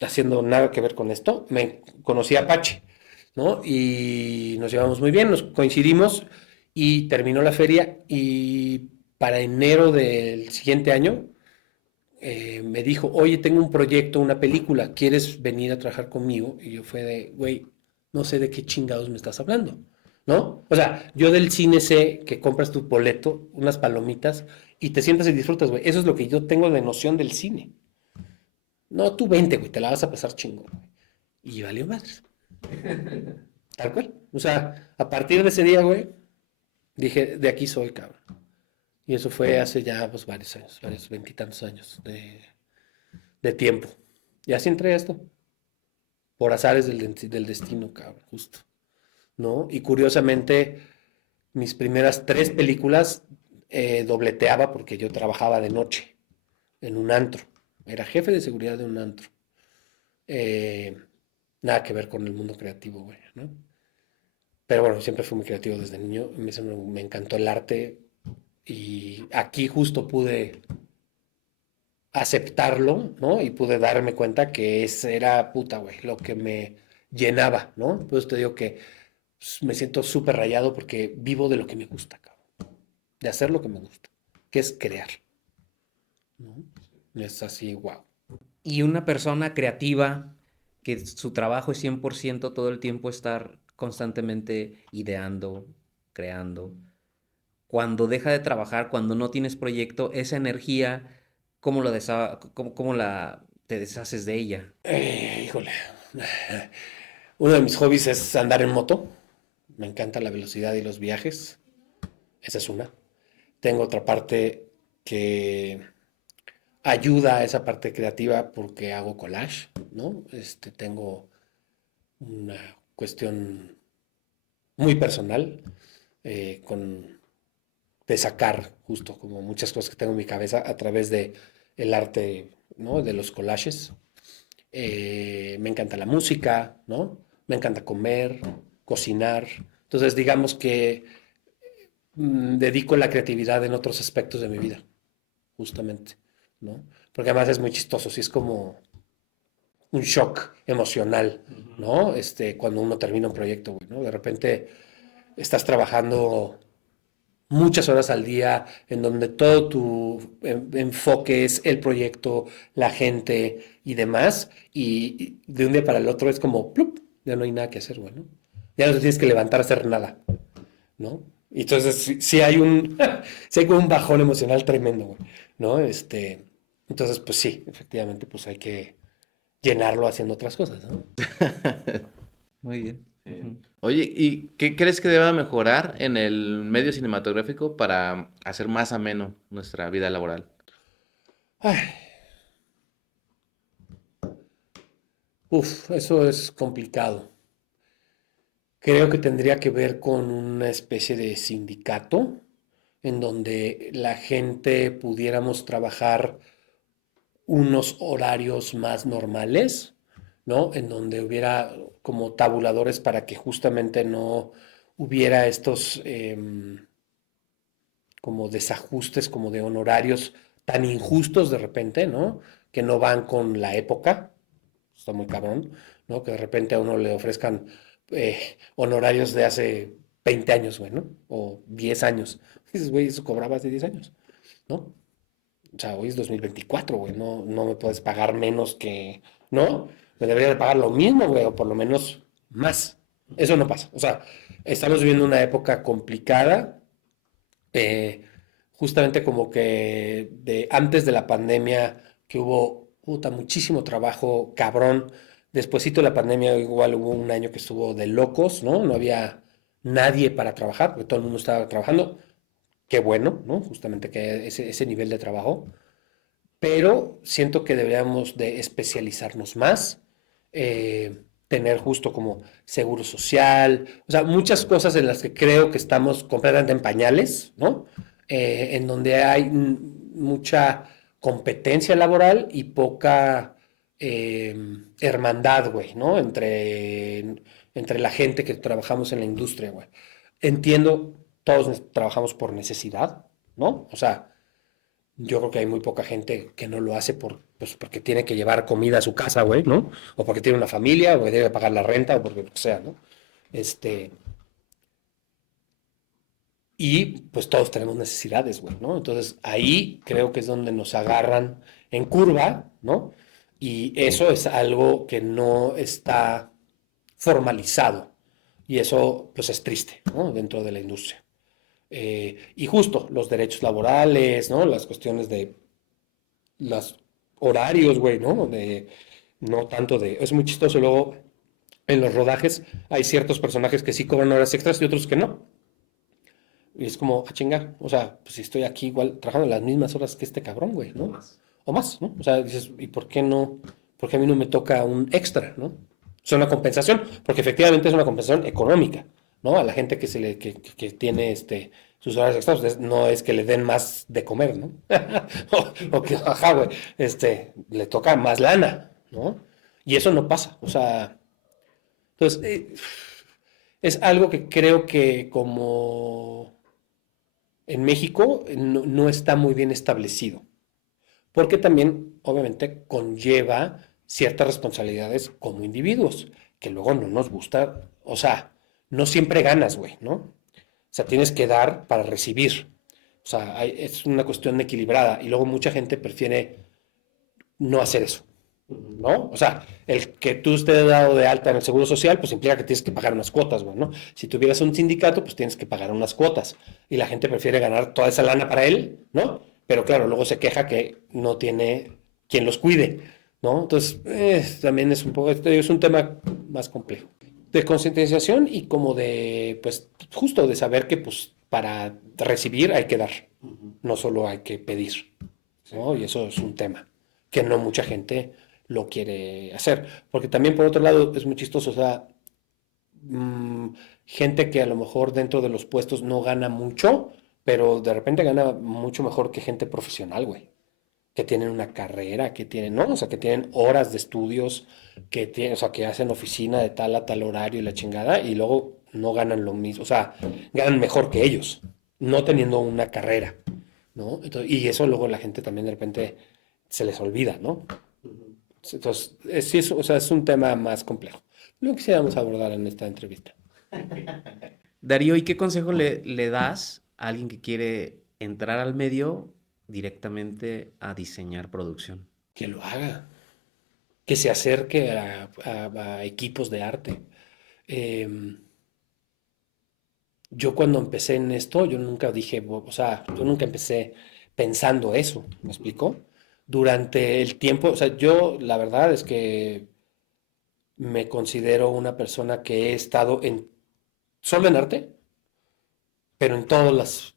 haciendo nada que ver con esto, me conocí a Apache, ¿no? Y nos llevamos muy bien, nos coincidimos y terminó la feria y para enero del siguiente año me dijo, oye, tengo un proyecto, una película, ¿quieres venir a trabajar conmigo? Y yo fue de, güey, no sé de qué chingados me estás hablando, ¿no? O sea, yo del cine sé que compras tu boleto, unas palomitas y te sientas y disfrutas, güey. Eso es lo que yo tengo de noción del cine. No, tú vente, güey, te la vas a pasar chingo, güey. Y valió más. Tal cual. O sea, a partir de ese día, güey, dije, de aquí soy, cabrón. Y eso fue hace ya, pues, varios años, varios veintitantos años de tiempo. Y así entré a esto, por azares del destino, cabrón, justo, ¿no? Y curiosamente, mis primeras tres películas dobleteaba porque yo trabajaba de noche en un antro. Era jefe de seguridad de un antro. Eh, nada que ver con el mundo creativo, güey, ¿no? Pero bueno, siempre fui muy creativo desde niño. Me encantó el arte y aquí justo pude aceptarlo, ¿no? Y pude darme cuenta que ese era puta, güey, lo que me llenaba, ¿no? Pues te digo que pues, me siento súper rayado porque vivo de lo que me gusta, cabrón. De hacer lo que me gusta, que es crear. ¿no? Es así, wow. Y una persona creativa que su trabajo es 100% todo el tiempo estar constantemente ideando, creando. Cuando deja de trabajar, cuando no tienes proyecto, esa energía, ¿cómo la te deshaces de ella? Híjole. Uno de mis hobbies es andar en moto. Me encanta la velocidad y los viajes. Esa es una. Tengo otra parte que ayuda a esa parte creativa porque hago collage, ¿no? Tengo una cuestión muy personal de sacar justo como muchas cosas que tengo en mi cabeza a través de el arte, ¿no? De los collages. Me encanta la música, ¿no? Me encanta comer, cocinar. Entonces, digamos que dedico la creatividad en otros aspectos de mi vida, justamente, ¿no? Porque además es muy chistoso, sí es como un shock emocional, ¿no? Cuando uno termina un proyecto, güey, ¿no? De repente estás trabajando muchas horas al día en donde todo tu enfoque es el proyecto, la gente y demás, y de un día para el otro es como, ¡plup! Ya no hay nada que hacer, güey, ¿no? Ya no te tienes que levantar a hacer nada, ¿no? Y entonces sí hay sí hay como un bajón emocional tremendo, güey, ¿no? Entonces, pues sí, efectivamente, pues hay que llenarlo haciendo otras cosas, ¿no? Muy bien. Sí. Oye, ¿y qué crees que deba mejorar en el medio cinematográfico para hacer más ameno nuestra vida laboral? Ay, uf, eso es complicado. Creo que tendría que ver con una especie de sindicato en donde la gente pudiéramos trabajar unos horarios más normales, ¿no? En donde hubiera como tabuladores para que justamente no hubiera estos como desajustes, como de honorarios tan injustos de repente, ¿no? Que no van con la época. Está muy cabrón, ¿no? Que de repente a uno le ofrezcan honorarios de hace 20 años, güey, ¿no? O 10 años. Dices, güey, eso cobraba hace 10 años, ¿no? O sea, hoy es 2024, güey, no me puedes pagar menos que, ¿no? Me debería de pagar lo mismo, güey, o por lo menos más. Eso no pasa. O sea, estamos viviendo una época complicada, eh, justamente como que de antes de la pandemia, que hubo puta, muchísimo trabajo cabrón. Despuésito de la pandemia, igual hubo un año que estuvo de locos, ¿no? No había nadie para trabajar, porque todo el mundo estaba trabajando. Qué bueno, ¿no? Justamente que ese nivel de trabajo. Pero siento que deberíamos de especializarnos más, tener justo como seguro social, o sea, muchas cosas en las que creo que estamos completamente en pañales, ¿no? En donde hay mucha competencia laboral y poca hermandad, güey, ¿no? Entre la gente que trabajamos en la industria, güey. Entiendo, todos trabajamos por necesidad, ¿no? O sea, yo creo que hay muy poca gente que no lo hace pues porque tiene que llevar comida a su casa, güey, ¿no? O porque tiene una familia, o porque debe pagar la renta, o porque lo que sea, ¿no? Este, y pues todos tenemos necesidades, güey, ¿no? Entonces ahí creo que es donde nos agarran en curva, ¿no? Y eso es algo que no está formalizado. Y eso, pues, es triste, ¿no? Dentro de la industria. Y justo los derechos laborales, ¿no? Las cuestiones de los horarios, güey, ¿no? No tanto de... Es muy chistoso. Luego, en los rodajes, hay ciertos personajes que sí cobran horas extras y otros que no. Y es como, a chingar. O sea, pues si estoy aquí igual trabajando las mismas horas que este cabrón, güey, ¿no? O más, ¿no? O sea, dices, ¿y por qué no? ¿Por qué a mí no me toca un extra, ¿no? Es una compensación, porque efectivamente es una compensación económica, ¿no? A la gente que tiene sus horas extras, pues, no es que le den más de comer, ¿no? O que, ajá, güey, le toca más lana, ¿no? Y eso no pasa, o sea, entonces, es algo que creo que como en México no está muy bien establecido, porque también, obviamente, conlleva ciertas responsabilidades como individuos, que luego no nos gusta, o sea, no siempre ganas, güey, ¿no? O sea, tienes que dar para recibir. O sea, es una cuestión equilibrada y luego mucha gente prefiere no hacer eso, ¿no? O sea, el que tú estés dado de alta en el Seguro Social, pues implica que tienes que pagar unas cuotas, güey, ¿no? Si tuvieras un sindicato, pues tienes que pagar unas cuotas y la gente prefiere ganar toda esa lana para él, ¿no? Pero claro, luego se queja que no tiene quien los cuide, ¿no? Entonces, también es un poco, es un tema más complejo. De concientización y como de, pues, justo de saber que, pues, para recibir hay que dar, no solo hay que pedir, ¿no? Y eso es un tema que no mucha gente lo quiere hacer. Porque también, por otro lado, es muy chistoso, o sea, gente que a lo mejor dentro de los puestos no gana mucho, pero de repente gana mucho mejor que gente profesional, güey. Que tienen una carrera, que tienen, ¿no? O sea, que tienen horas de estudios, que tienen, o sea, que hacen oficina de tal a tal horario y la chingada, y luego no ganan lo mismo, o sea, ganan mejor que ellos, no teniendo una carrera, ¿no? Entonces, y eso luego la gente también de repente se les olvida, ¿no? Entonces, sí, o sea, es un tema más complejo. Lo quisiéramos abordar en esta entrevista. Darío, ¿y qué consejo le das a alguien que quiere entrar al medio directamente a diseñar producción? Que lo haga, que se acerque a equipos de arte. Yo cuando empecé en esto, yo nunca dije, o sea, yo nunca empecé pensando eso, ¿me explico? Durante el tiempo, o sea, yo la verdad es que me considero una persona que he estado solo en arte, pero en todos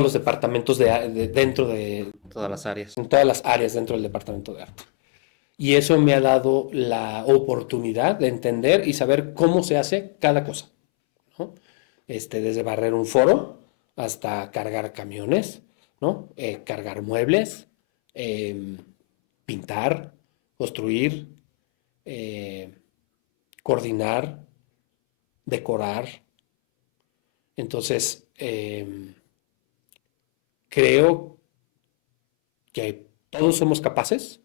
los departamentos dentro de, Todas las áreas. en todas las áreas dentro del departamento de arte. Y eso me ha dado la oportunidad de entender y saber cómo se hace cada cosa, ¿no? Desde barrer un foro hasta cargar camiones, ¿no? Cargar muebles, pintar, construir, eh, coordinar, decorar. Entonces, creo que todos somos capaces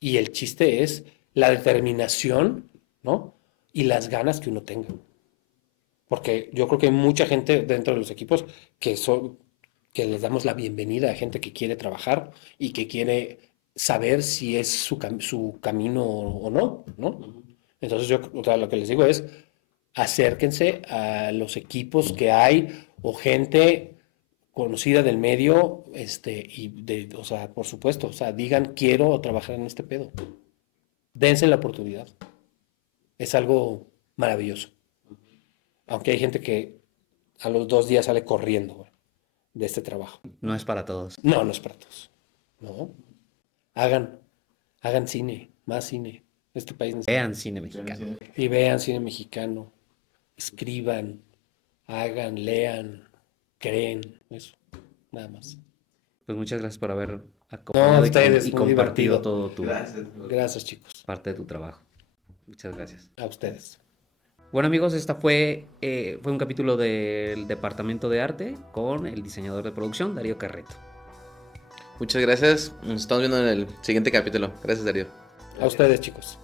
y el chiste es la determinación, ¿no? Y las ganas que uno tenga. Porque yo creo que hay mucha gente dentro de los equipos que les damos la bienvenida a gente que quiere trabajar y que quiere saber si es su camino o no, ¿no? Entonces yo, o sea, lo que les digo es, acérquense a los equipos que hay o gente conocida del medio, o sea, por supuesto, o sea, digan, quiero trabajar en este pedo. Dense la oportunidad. Es algo maravilloso. Aunque hay gente que a los 2 días sale corriendo, güey, de este trabajo. No es para todos. No, no es para todos. No. Hagan cine, más cine. Este país necesita. Vean cine mexicano. Y vean cine mexicano. Escriban, hagan, lean, creen. Eso, nada más. Pues muchas gracias por haber No, acompañado ustedes, y muy compartido divertido. todo tu Gracias, chicos. parte de tu trabajo. Muchas gracias. A ustedes. Bueno, amigos, esta fue un capítulo del Departamento de Arte con el diseñador de producción, Darío Carreto. Muchas gracias. Nos estamos viendo en el siguiente capítulo. Gracias, Darío. A ustedes, chicos.